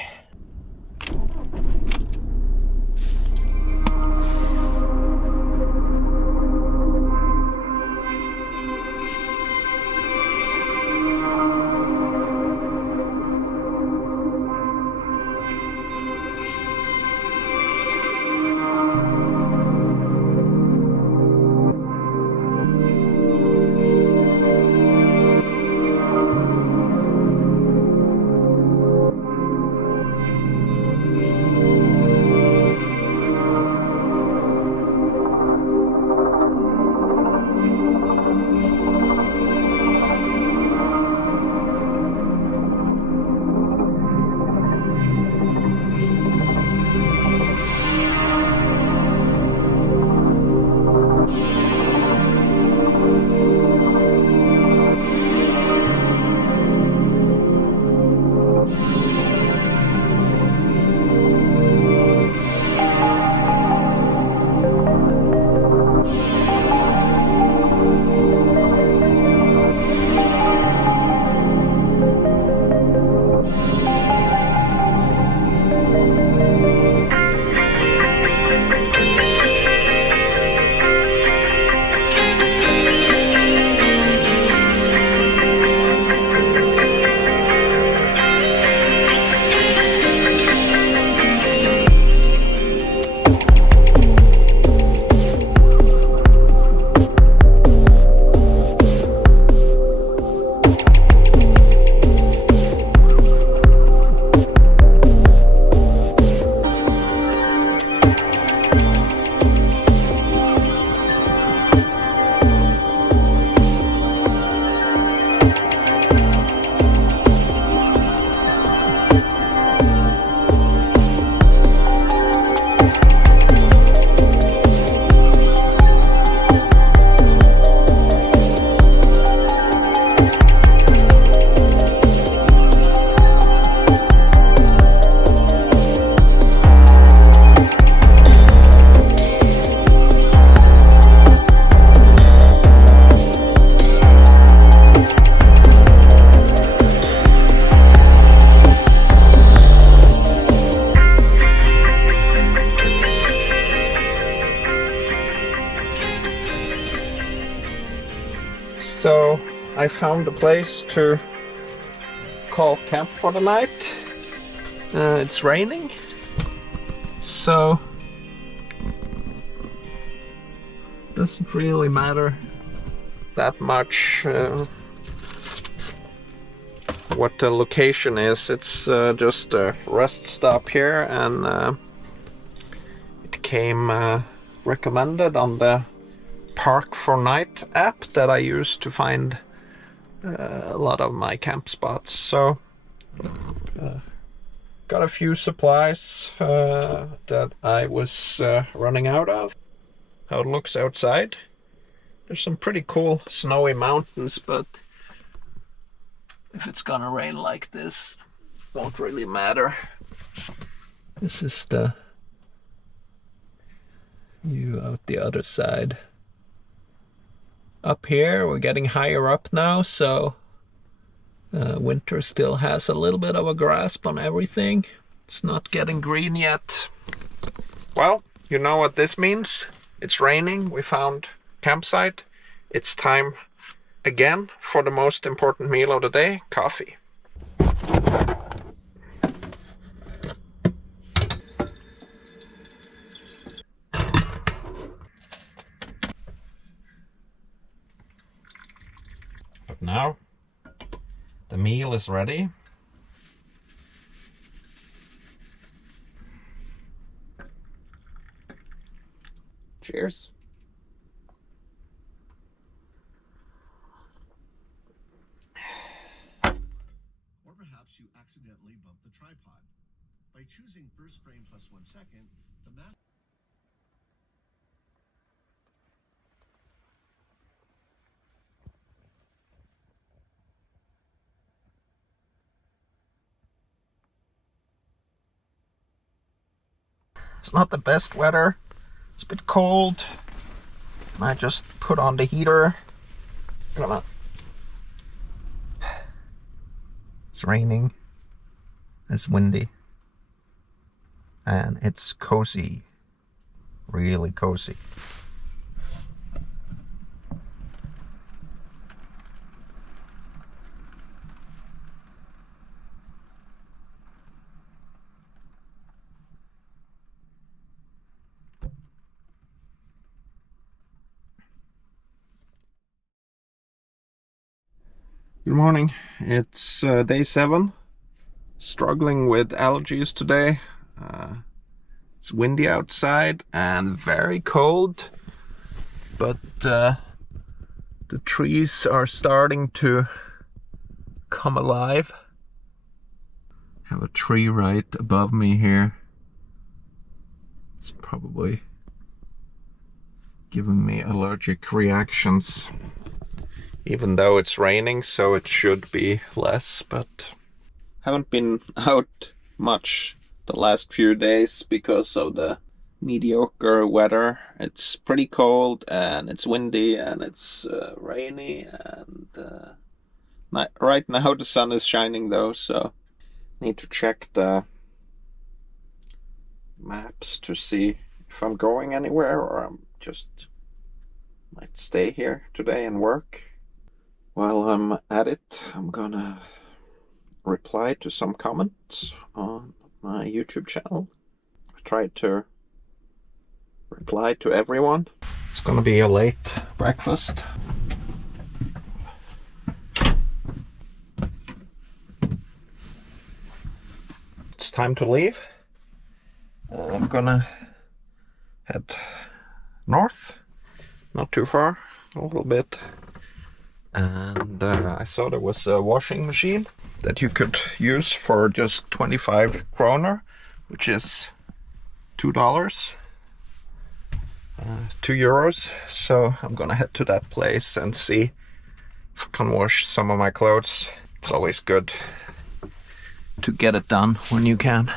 So I found a place to call camp for the night. It's raining, so doesn't really matter that much what the location is. It's just a rest stop here, and it came recommended on the Park for Night app that I use to find a lot of my camp spots. So got a few supplies that I was running out of. How it looks outside. There's some pretty cool snowy mountains, but if it's gonna rain like this, won't really matter. This is the view out the other side. Up here, we're getting higher up now, so winter still has a little bit of a grasp on everything. It's not getting green yet. Well, you know what this means. It's raining, we found campsite. It's time again for the most important meal of the day, coffee. But now the meal is ready. Cheers. Or perhaps you accidentally bumped the tripod. By choosing first frame plus 1 second, the master... It's not the best weather. It's a bit cold. I just put on the heater. It's raining. It's windy. And it's cozy. Really cozy. Good morning. It's day 7. Struggling with allergies today. It's windy outside and very cold, but the trees are starting to come alive. I have a tree right above me here. It's probably giving me allergic reactions. Even though it's raining, so it should be less, but Haven't been out much the last few days because of the mediocre weather. It's pretty cold and it's windy and it's rainy, and right now the sun is shining though, so need to check the maps to see if I'm going anywhere or I'm just might stay here today and work. While I'm at it, I'm gonna reply to some comments on my YouTube channel. I tried to reply to everyone. It's gonna be a late breakfast. It's time to leave. I'm gonna head north, not too far, a little bit. And I saw there was a washing machine that you could use for just 25 kroner, which is $2, €2. So I'm gonna head to that place and see if I can wash some of my clothes. It's always good to get it done when you can.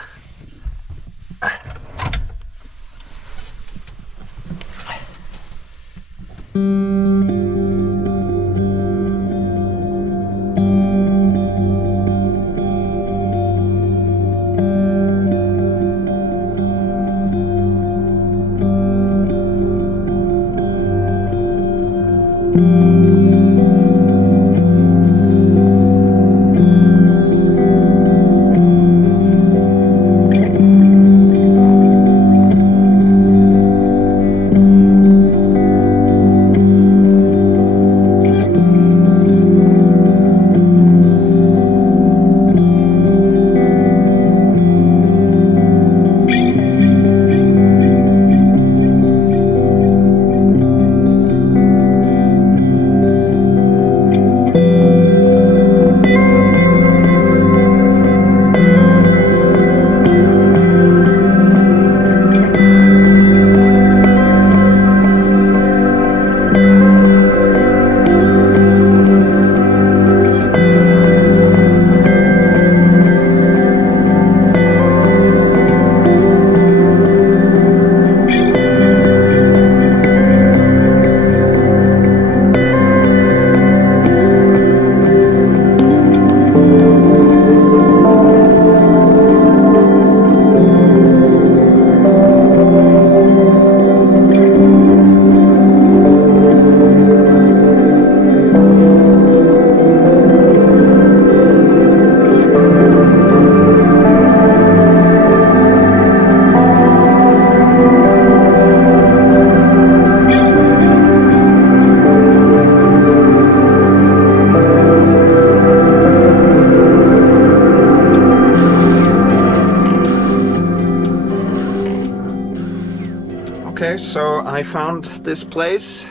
Okay, so I found this place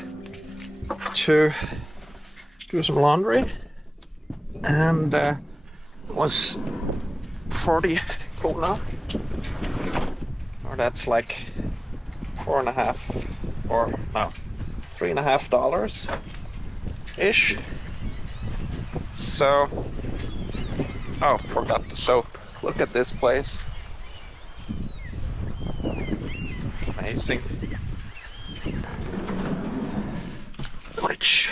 to do some laundry, and it was 40 krona, or that's like $4.5, or no, $3.5 ish. So, oh, forgot the soap. Look at this place. Amazing. Which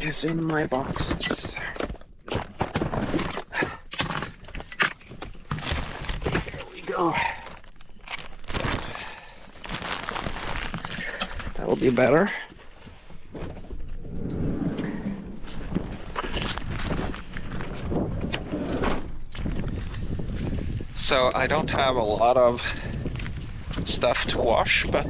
is in my boxes. Here we go. That'll be better. So I don't have a lot of stuff to wash, but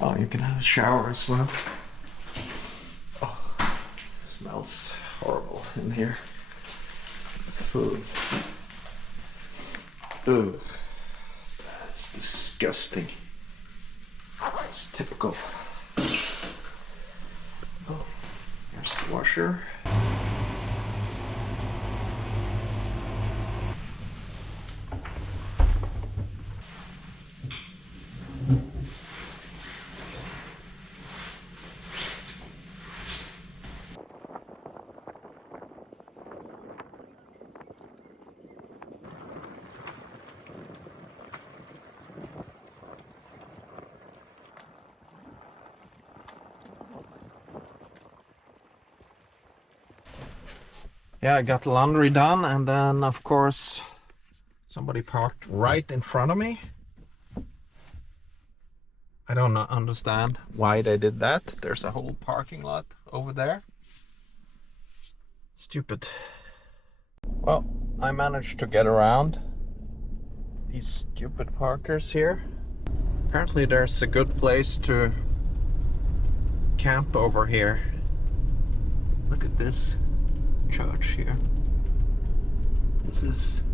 oh, you can have a shower as well. Oh, it smells horrible in here. Ugh. Ugh. That's disgusting. That's typical. Oh, here's the washer. Yeah, I got the laundry done, and then of course somebody parked right in front of me. I don't understand why they did that. There's a whole parking lot over there. Stupid. Well, I managed to get around these stupid parkers here. Apparently there's a good place to camp over here. Look at this church here. This is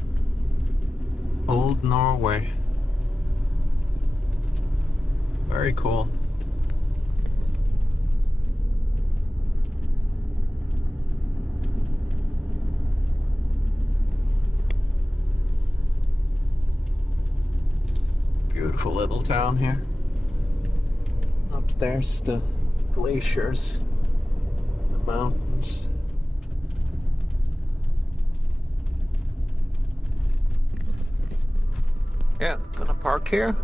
old Norway. Very cool. Beautiful little town here. Up there's the glaciers, the mountains. Yeah, gonna park here.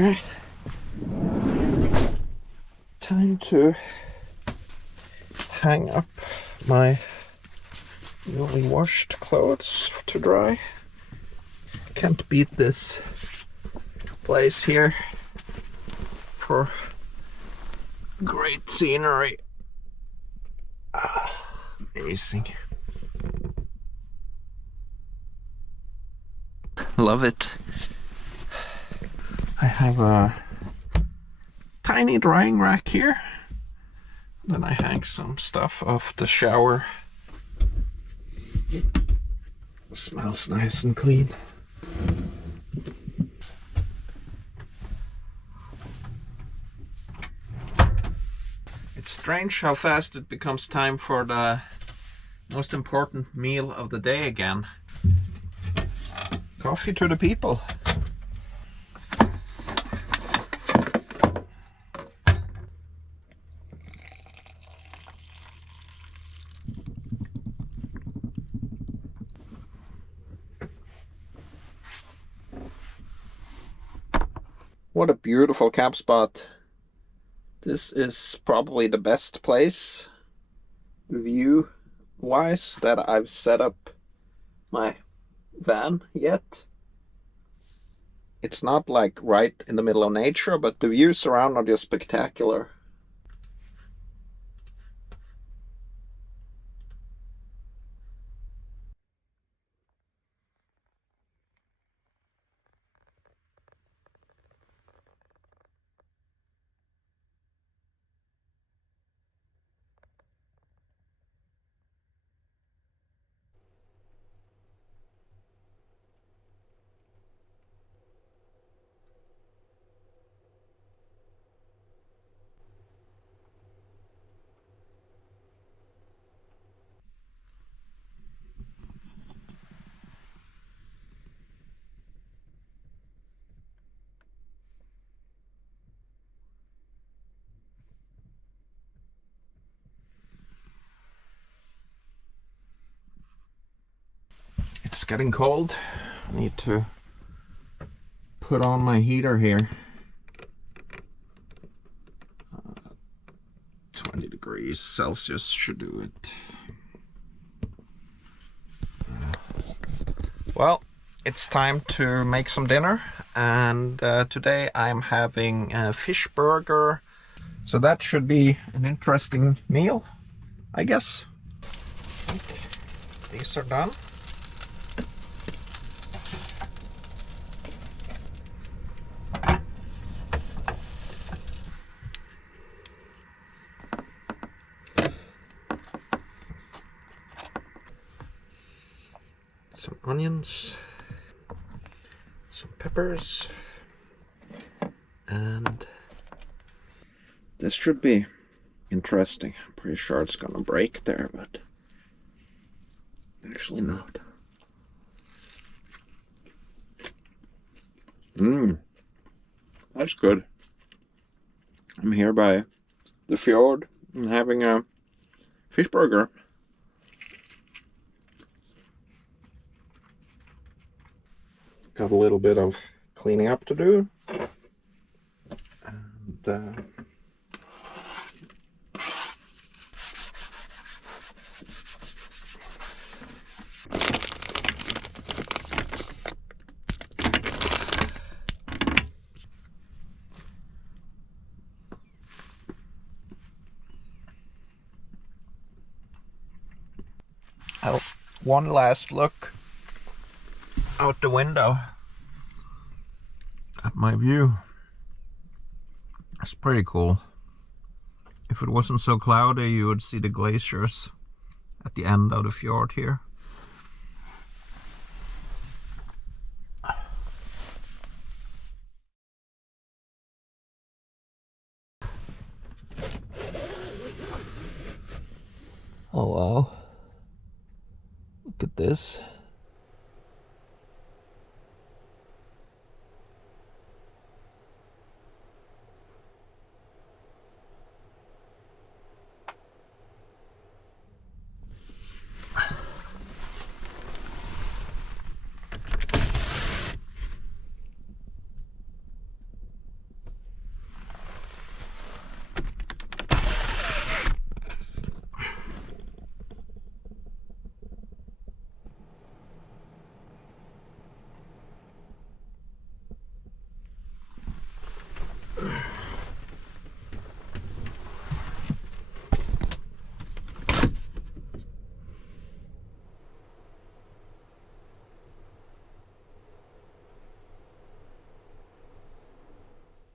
Okay. Time to hang up my newly washed clothes to dry. Can't beat this place here for great scenery. Amazing. Love it. I have a tiny drying rack here. Then I hang some stuff off the shower. It smells nice and clean. It's strange how fast it becomes time for the most important meal of the day again. Coffee to the people. What a beautiful camp spot. This is probably the best place, view-wise, that I've set up my van yet. It's not like right in the middle of nature, but the views around are just spectacular. It's getting cold. I need to put on my heater here. 20 degrees Celsius should do it. Well, it's time to make some dinner, and today I'm having a fish burger, so that should be an interesting meal, I guess. These are done. Some onions, some peppers, and this should be interesting. I'm pretty sure it's gonna break there, but actually not. That's good. I'm here by the fjord and having a fish burger. Got a little bit of cleaning up to do, and oh, one last look out the window at my view. It's pretty cool. If it wasn't so cloudy, you would see the glaciers at the end of the fjord here. Oh wow, look at this.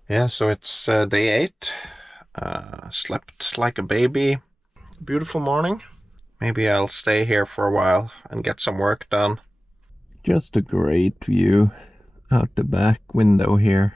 Yeah, so it's day 8. Slept like a baby. Beautiful morning. Maybe I'll stay here for a while and get some work done. Just a great view out the back window here.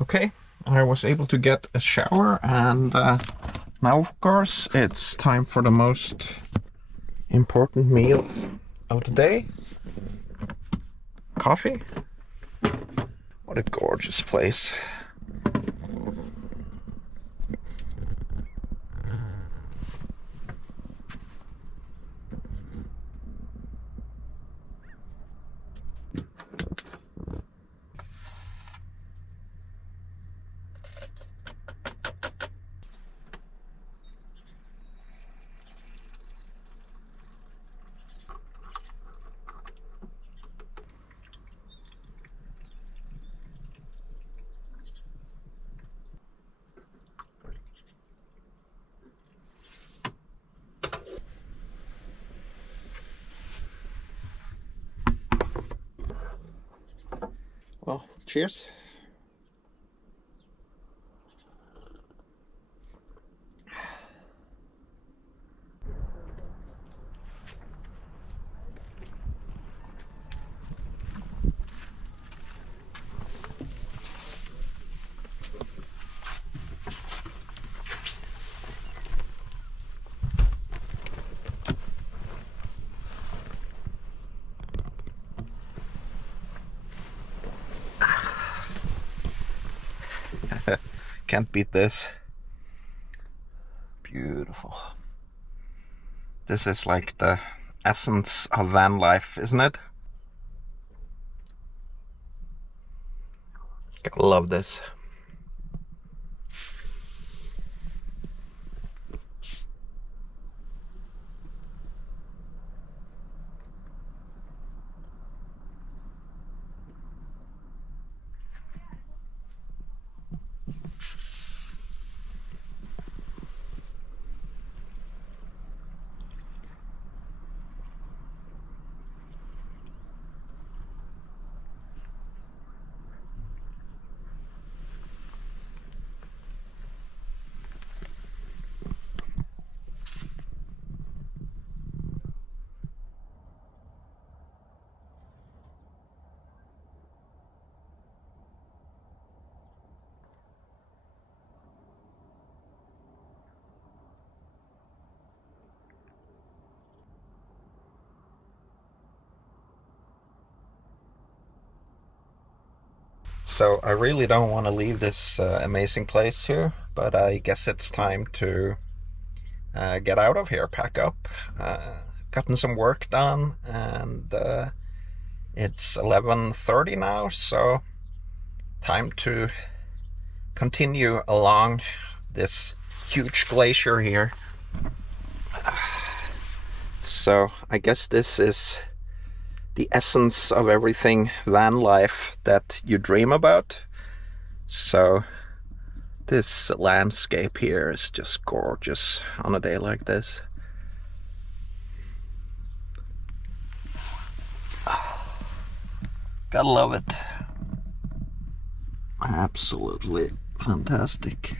Okay, I was able to get a shower, and now of course it's time for the most important meal of the day. Coffee. What a gorgeous place. Cheers. Can't beat this. Beautiful. This is like the essence of van life, isn't it? Gotta love this. So I really don't want to leave this amazing place here, but I guess it's time to get out of here, pack up. Gotten some work done, and it's 11:30 now, so time to continue along this huge glacier here. So I guess this is the essence of everything van life that you dream about. So this landscape here is just gorgeous on a day like this. Gotta love it. Absolutely fantastic.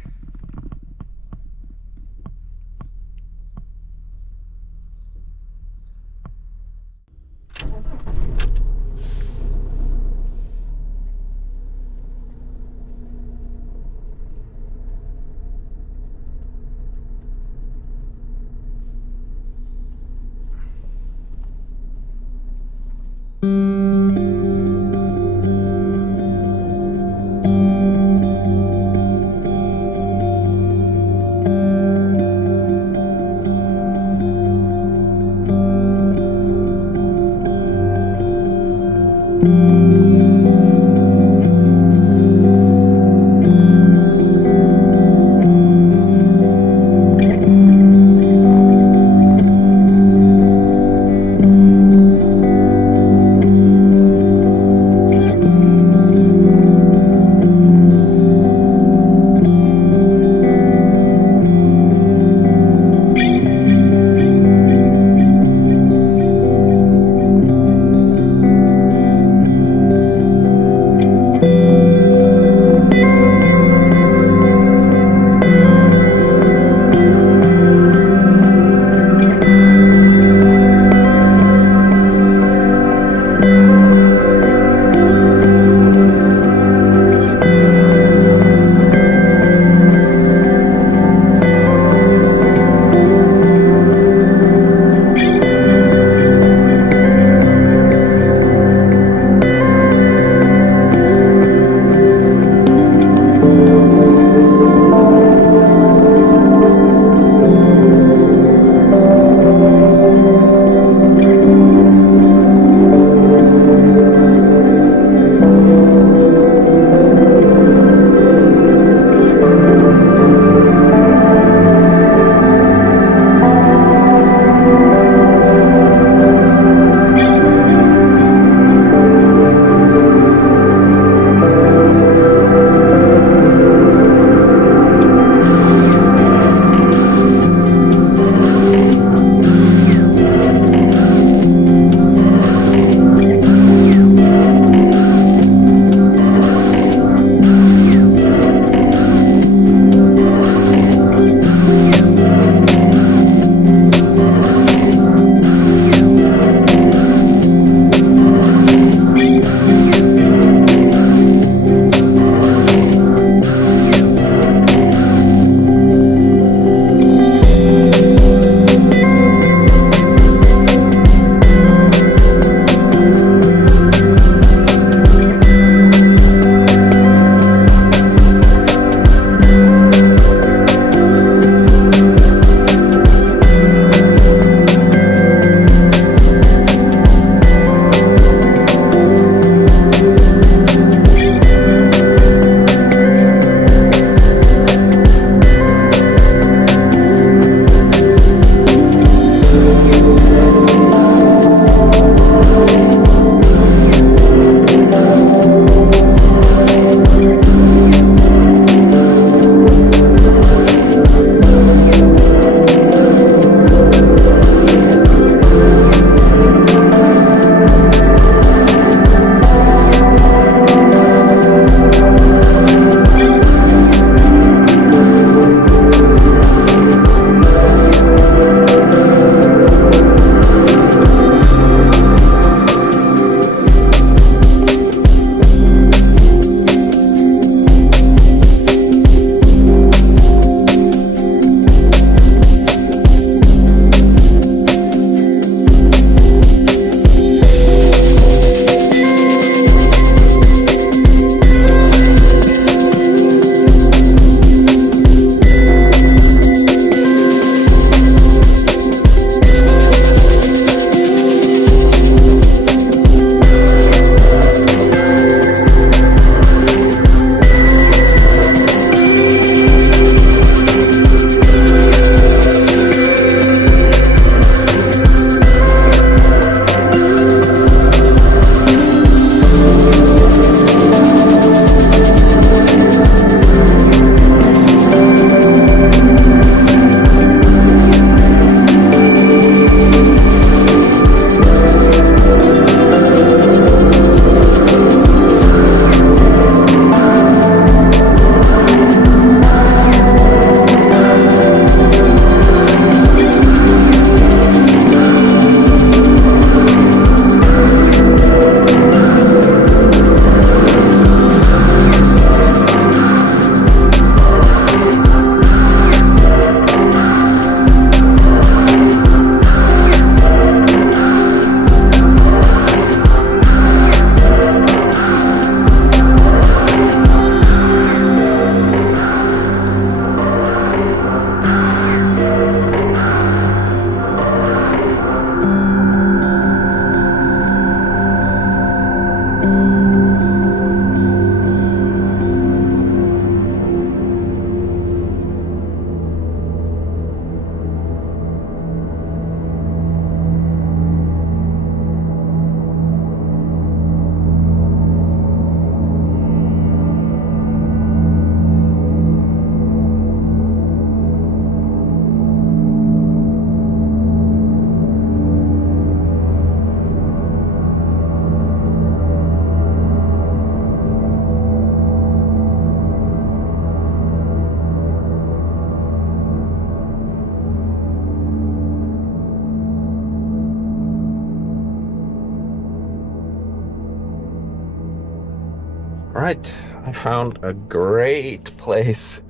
Right, I found a great place.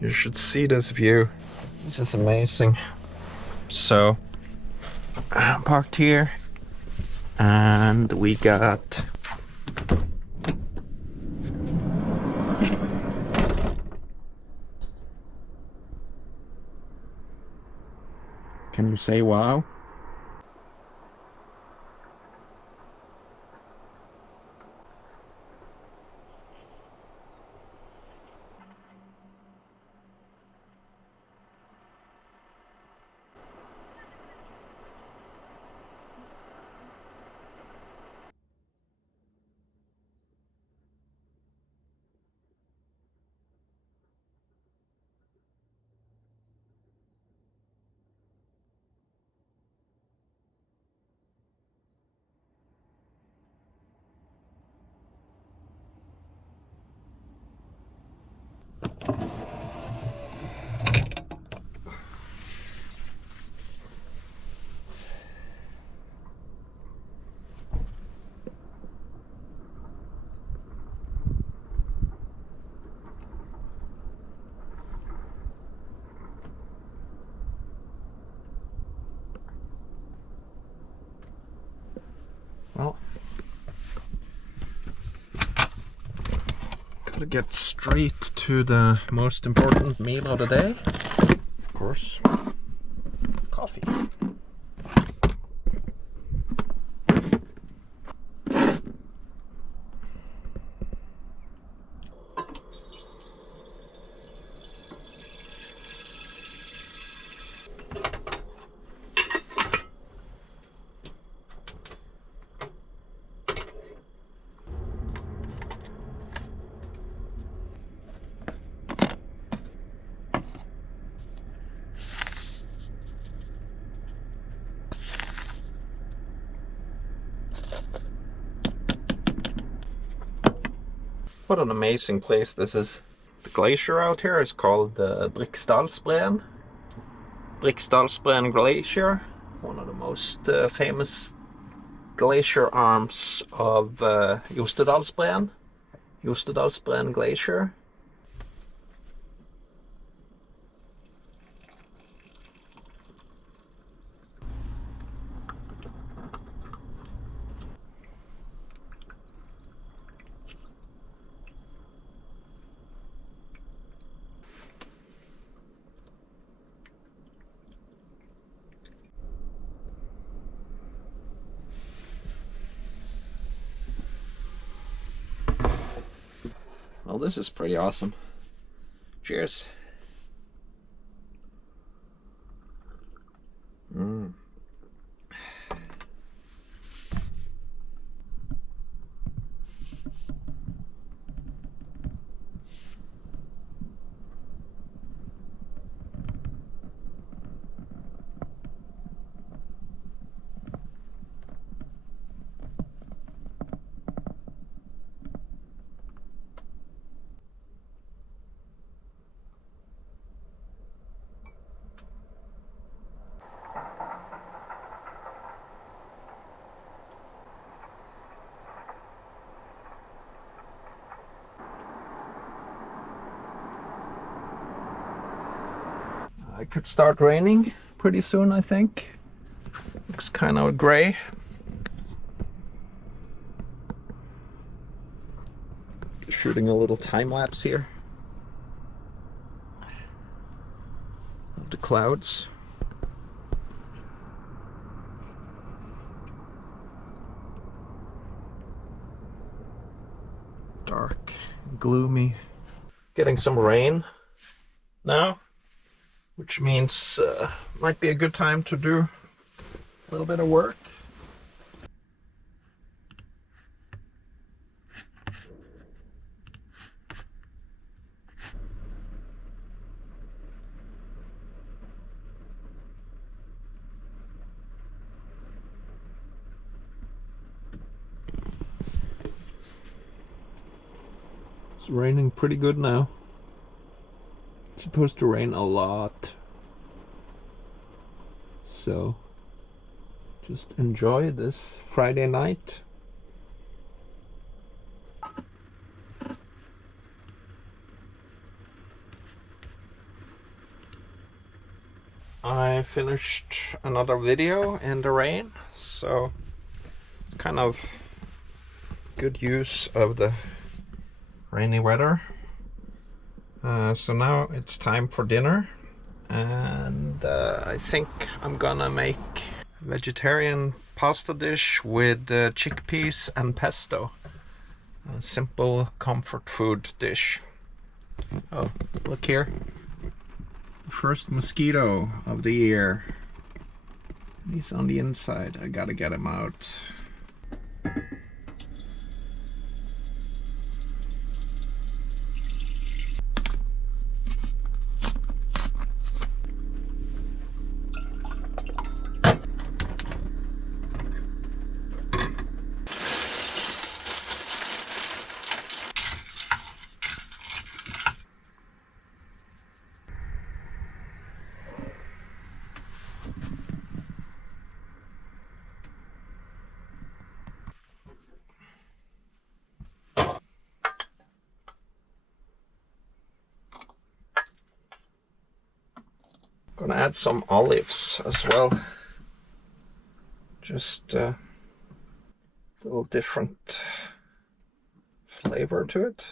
You should see this view. This is amazing. So, I'm parked here, and we got Can you say wow? Well, gotta get straight to the most important meal of the day. Of course, coffee. What an amazing place this is. The glacier out here is called Briksdalsbreen. Briksdalsbreen Glacier, one of the most famous glacier arms of Jostedalsbreen. Jostedalsbreen Glacier. Well, this is pretty awesome. Cheers. It could start raining pretty soon, I think. Looks kind of gray. Shooting a little time lapse here of the clouds. Dark, gloomy. Getting some rain now, which means might be a good time to do a little bit of work. It's raining pretty good now. It's supposed to rain a lot. So just enjoy this Friday night. I finished another video in the rain, so kind of good use of the rainy weather. So now it's time for dinner, and I think I'm gonna make a vegetarian pasta dish with chickpeas and pesto. A simple comfort food dish. Oh, look here. The first mosquito of the year. He's on the inside. I gotta get him out. Gonna add some olives as well. Just a little different flavor to it.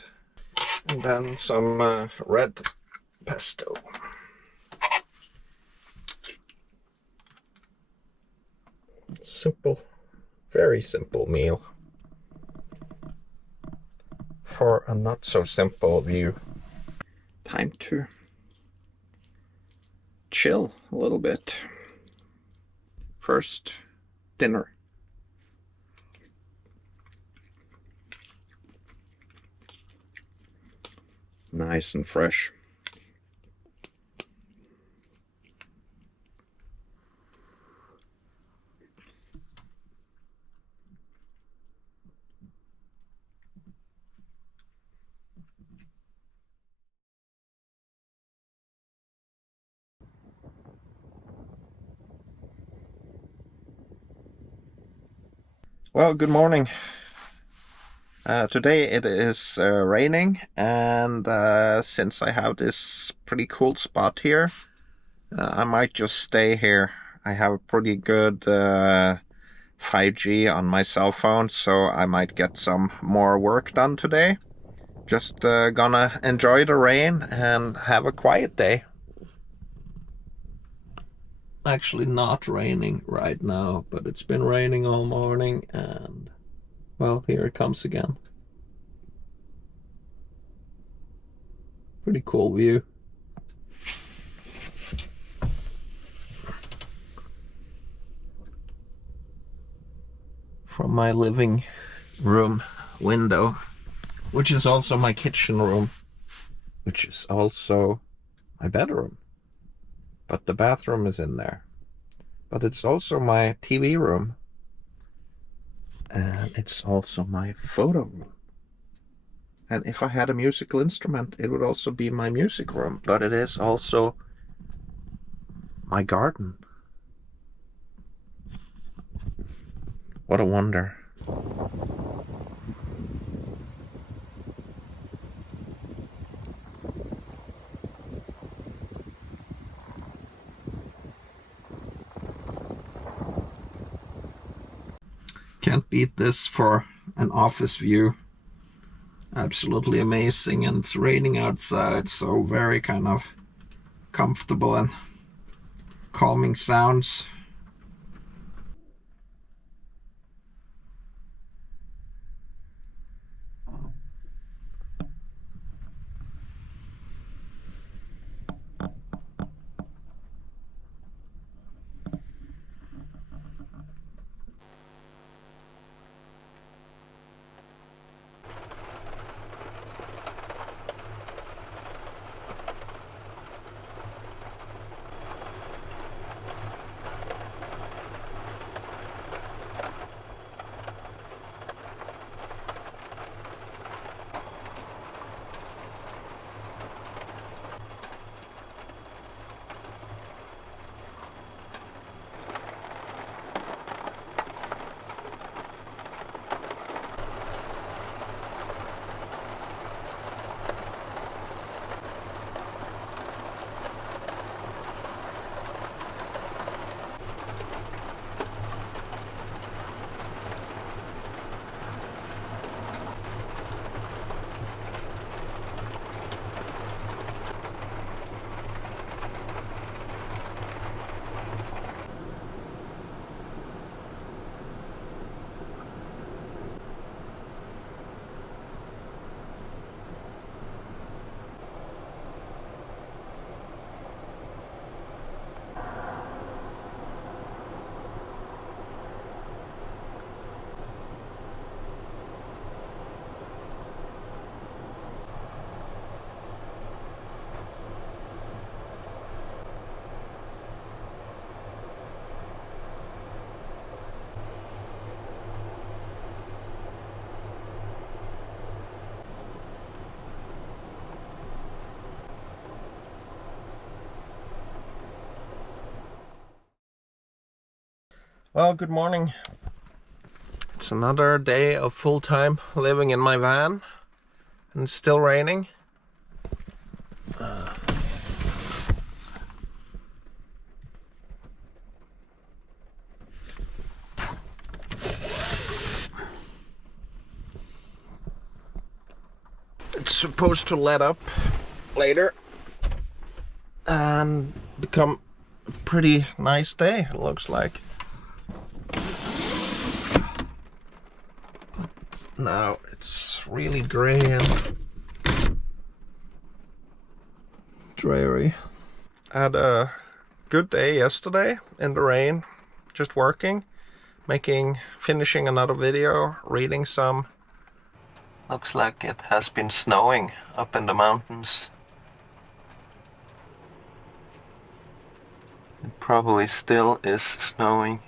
And then some red pesto. Simple, very simple meal for a not so simple view. Time to chill a little bit. First, dinner. Nice and fresh. Well, good morning. Today it is raining, and since I have this pretty cool spot here, I might just stay here. I have a pretty good 5G on my cell phone, so I might get some more work done today. Just gonna enjoy the rain and have a quiet day. Actually not raining right now, but it's been raining all morning, and well, here it comes again. Pretty cool view. From my living room window, which is also my kitchen room, which is also my bedroom. But the bathroom is in there. But it's also my TV room. And it's also my photo room. And if I had a musical instrument, it would also be my music room. But it is also my garden. What a wonder. Can't beat this for an office view. Absolutely amazing, and it's raining outside, so very kind of comfortable and calming sounds. Well, good morning. It's another day of full-time living in my van, and it's still raining. It's supposed to let up later and become a pretty nice day, it looks like. Now it's really grey and dreary. I had a good day yesterday in the rain, just working, finishing another video, reading some. Looks like it has been snowing up in the mountains. It probably still is snowing.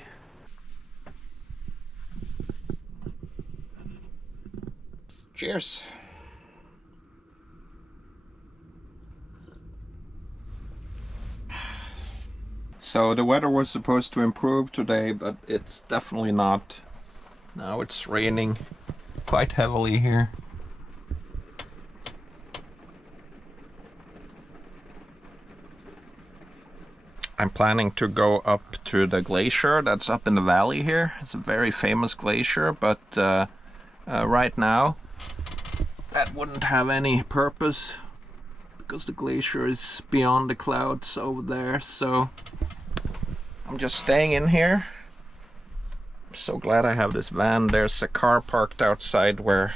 Cheers. So the weather was supposed to improve today, but it's definitely not. Now it's raining quite heavily here. I'm planning to go up to the glacier that's up in the valley here. It's a very famous glacier, but right now that wouldn't have any purpose because the glacier is beyond the clouds over there, so I'm just staying in here. I'm so glad I have this van. There's a car parked outside where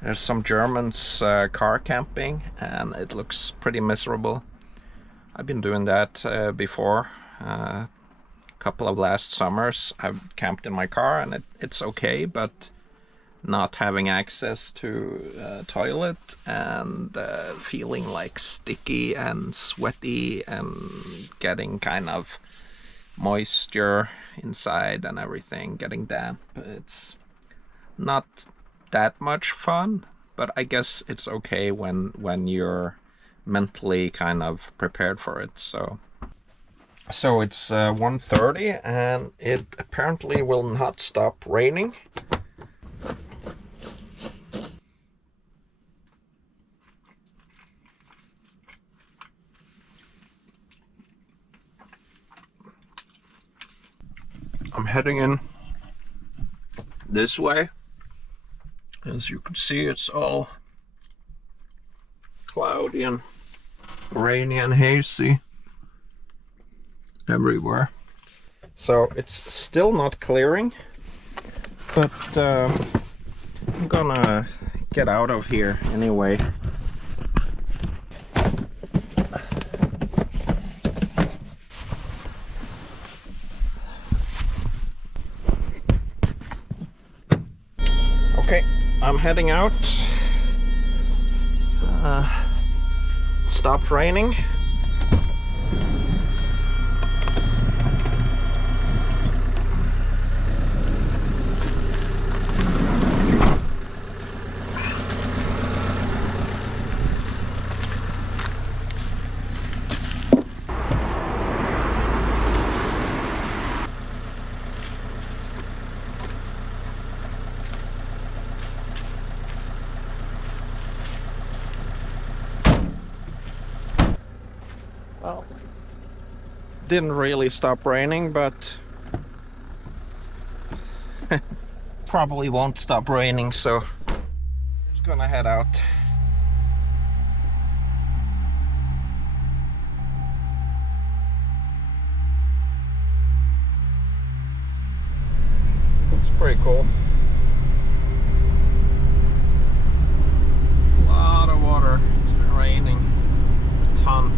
there's some Germans car camping, and it looks pretty miserable. I've been doing that before. A couple of last summers I've camped in my car, and it's okay, but not having access to a toilet and feeling like sticky and sweaty and getting kind of moisture inside and everything, getting damp. It's not that much fun, but I guess it's okay when you're mentally kind of prepared for it. So it's 1:30 and it apparently will not stop raining. I'm heading in this way. As you can see, it's all cloudy and rainy and hazy everywhere. So it's still not clearing, but I'm gonna get out of here anyway. Okay, I'm heading out. Stopped raining. Well, didn't really stop raining, but probably won't stop raining, so just gonna head out. It's pretty cool. A lot of water. It's been raining a ton.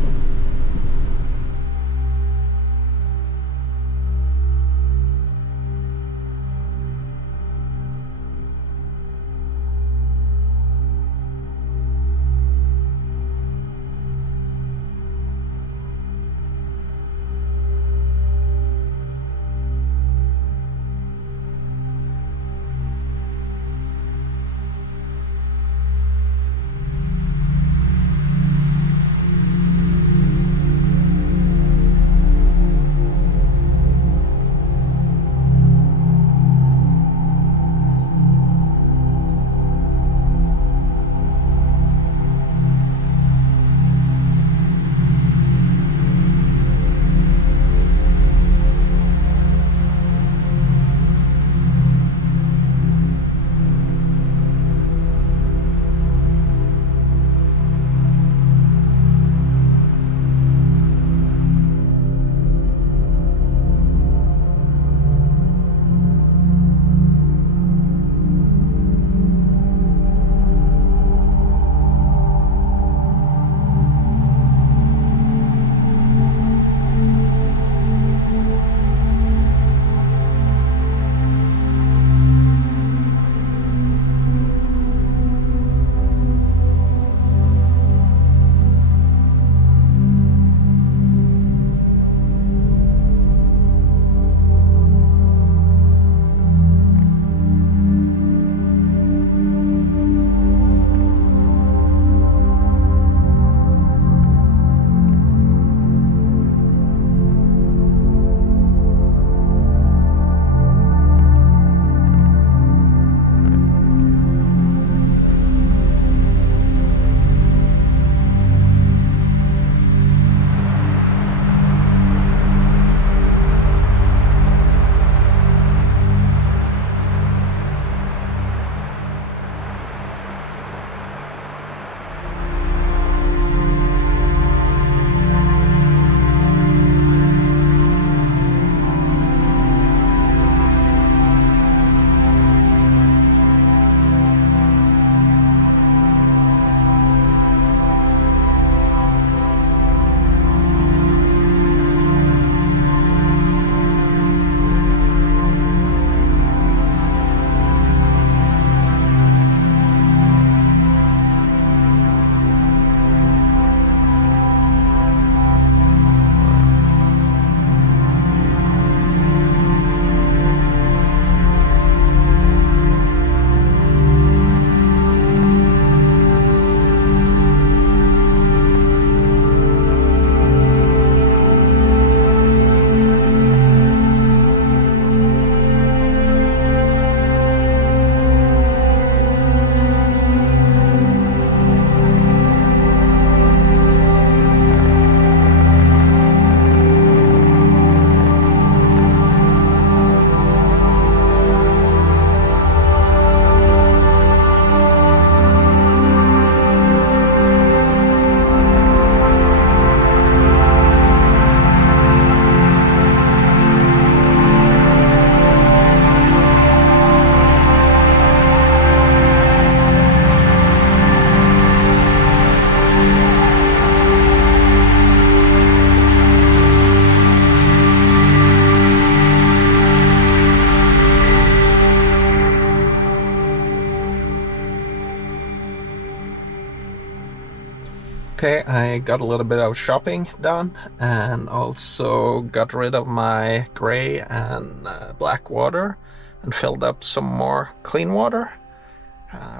Okay, I got a little bit of shopping done and also got rid of my gray and black water and filled up some more clean water.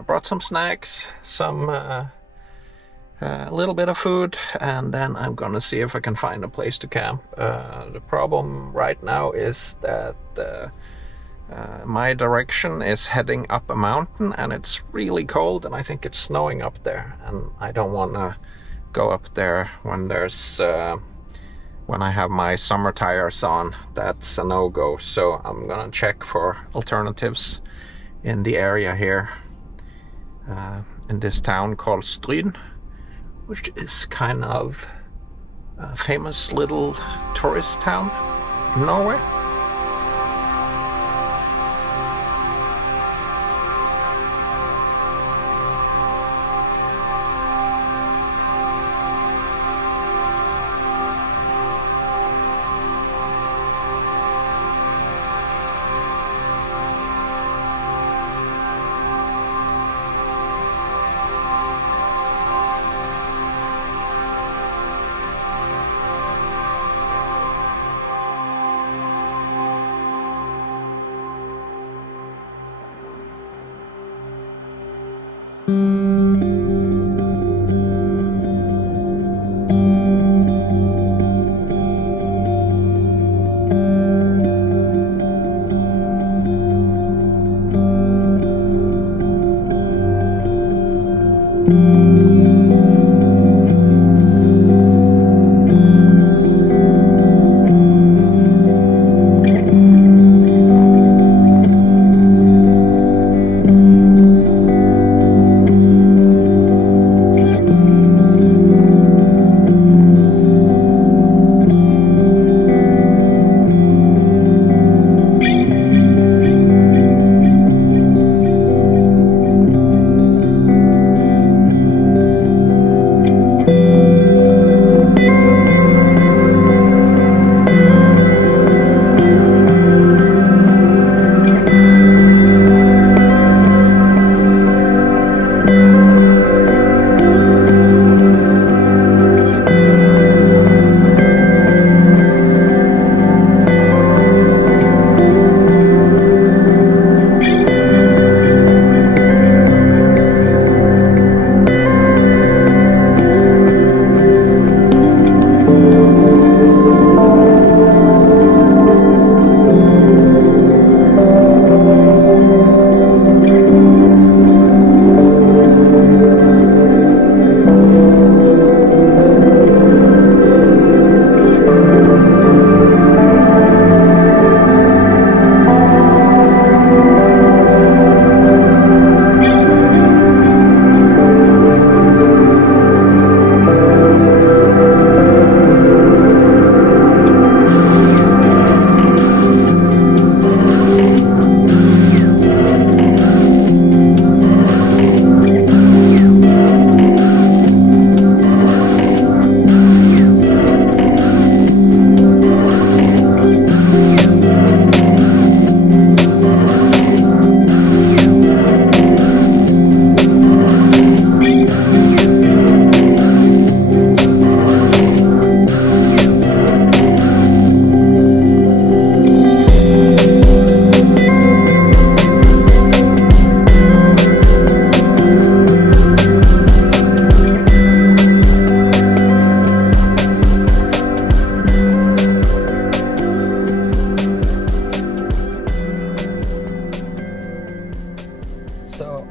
Brought some snacks, some a little bit of food, and then I'm gonna see if I can find a place to camp. The problem right now is that my direction is heading up a mountain and it's really cold and I think it's snowing up there, and I don't want to go up there when there's when I have my summer tires on. That's a no-go. So I'm gonna check for alternatives in the area here, in this town called Stryn, which is kind of a famous little tourist town in Norway.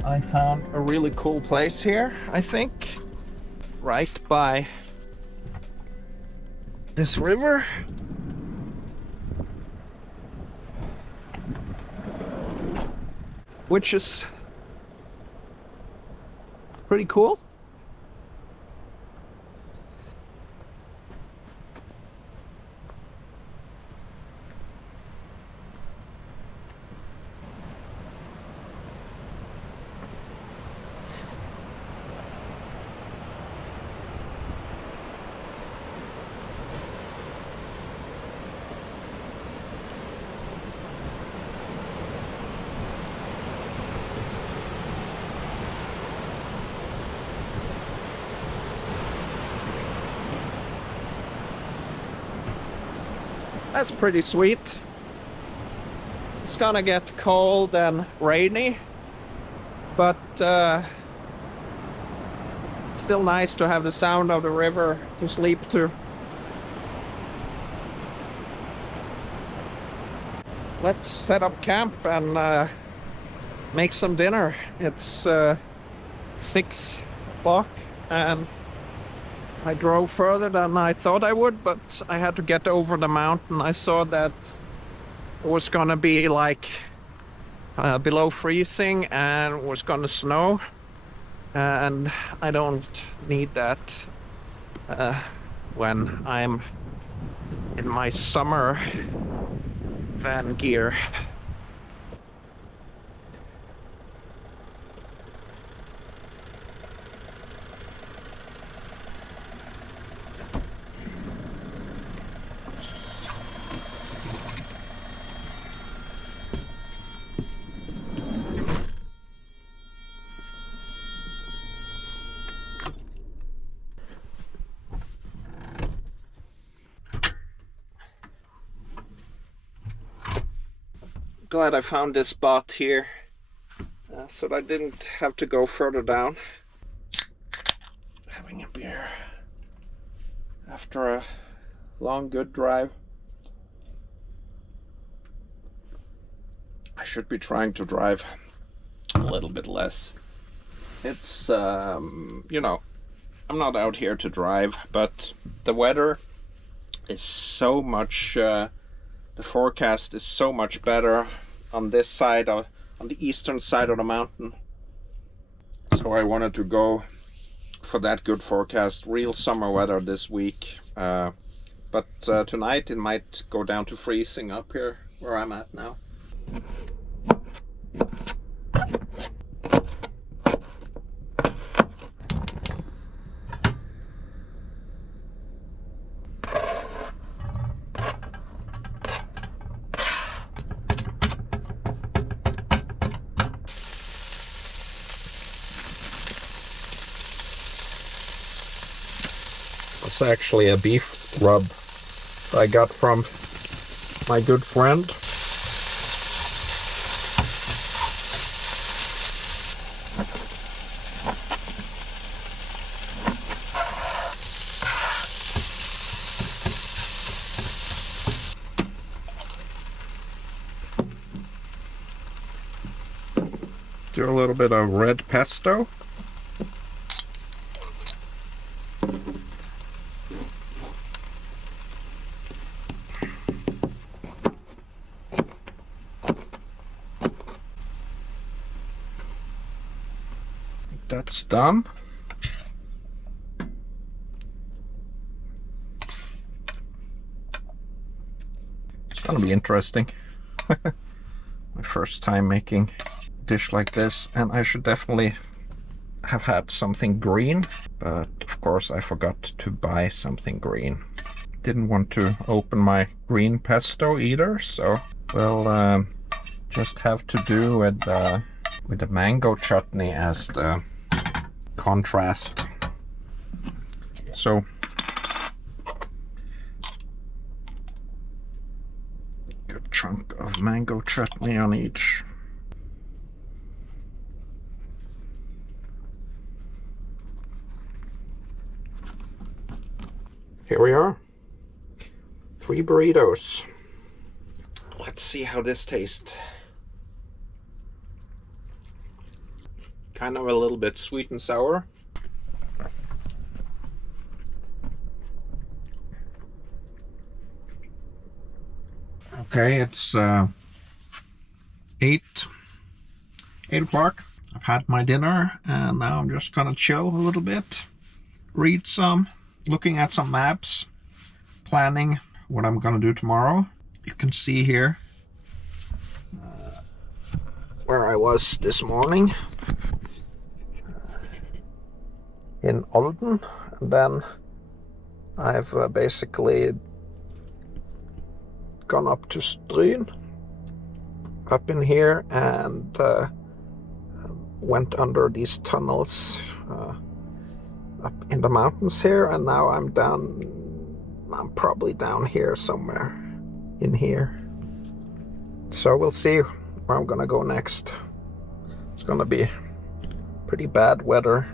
I found a really cool place here, I think, right by this river. Which is pretty cool. That's pretty sweet. It's gonna get cold and rainy, but still nice to have the sound of the river to sleep to. Let's set up camp and make some dinner. It's 6 o'clock and I drove further than I thought I would, but I had to get over the mountain. I saw that it was gonna be like below freezing and it was gonna snow, and I don't need that when I'm in my summer van gear. Glad I found this spot here so that I didn't have to go further down. Having a beer after a long good drive. I should be trying to drive a little bit less. It's you know, I'm not out here to drive, but the weather is so much the forecast is so much better on this side on the eastern side of the mountain. So I wanted to go for that good forecast, real summer weather this week. But tonight it might go down to freezing up here where I'm at now. It's actually a beef rub I got from my good friend. Do a little bit of red pesto. That's done. It's gonna be interesting. My first time making a dish like this, and I should definitely have had something green, but of course I forgot to buy something green. Didn't want to open my green pesto either, so we'll just have to do with the mango chutney as the contrast. So good chunk of mango chutney on each. Here we are. 3 burritos. Let's see how this tastes. Kind of a little bit sweet and sour. Okay, it's 8 o'clock. I've had my dinner and now I'm just gonna chill a little bit, read some, looking at some maps, planning what I'm gonna do tomorrow. You can see here where I was this morning. In Olden, and then I've basically gone up to Stryn, up in here, and went under these tunnels up in the mountains here, and now I'm probably down here somewhere. in here. So we'll see where I'm gonna go next. It's gonna be pretty bad weather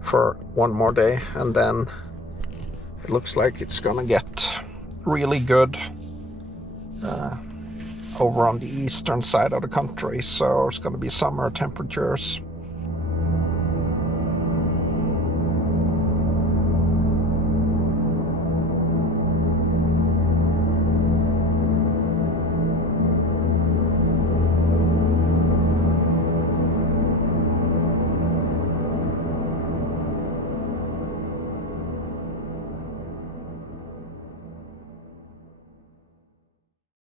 for one more day, and then it looks like it's gonna get really good over on the eastern side of the country. So it's gonna be summer temperatures.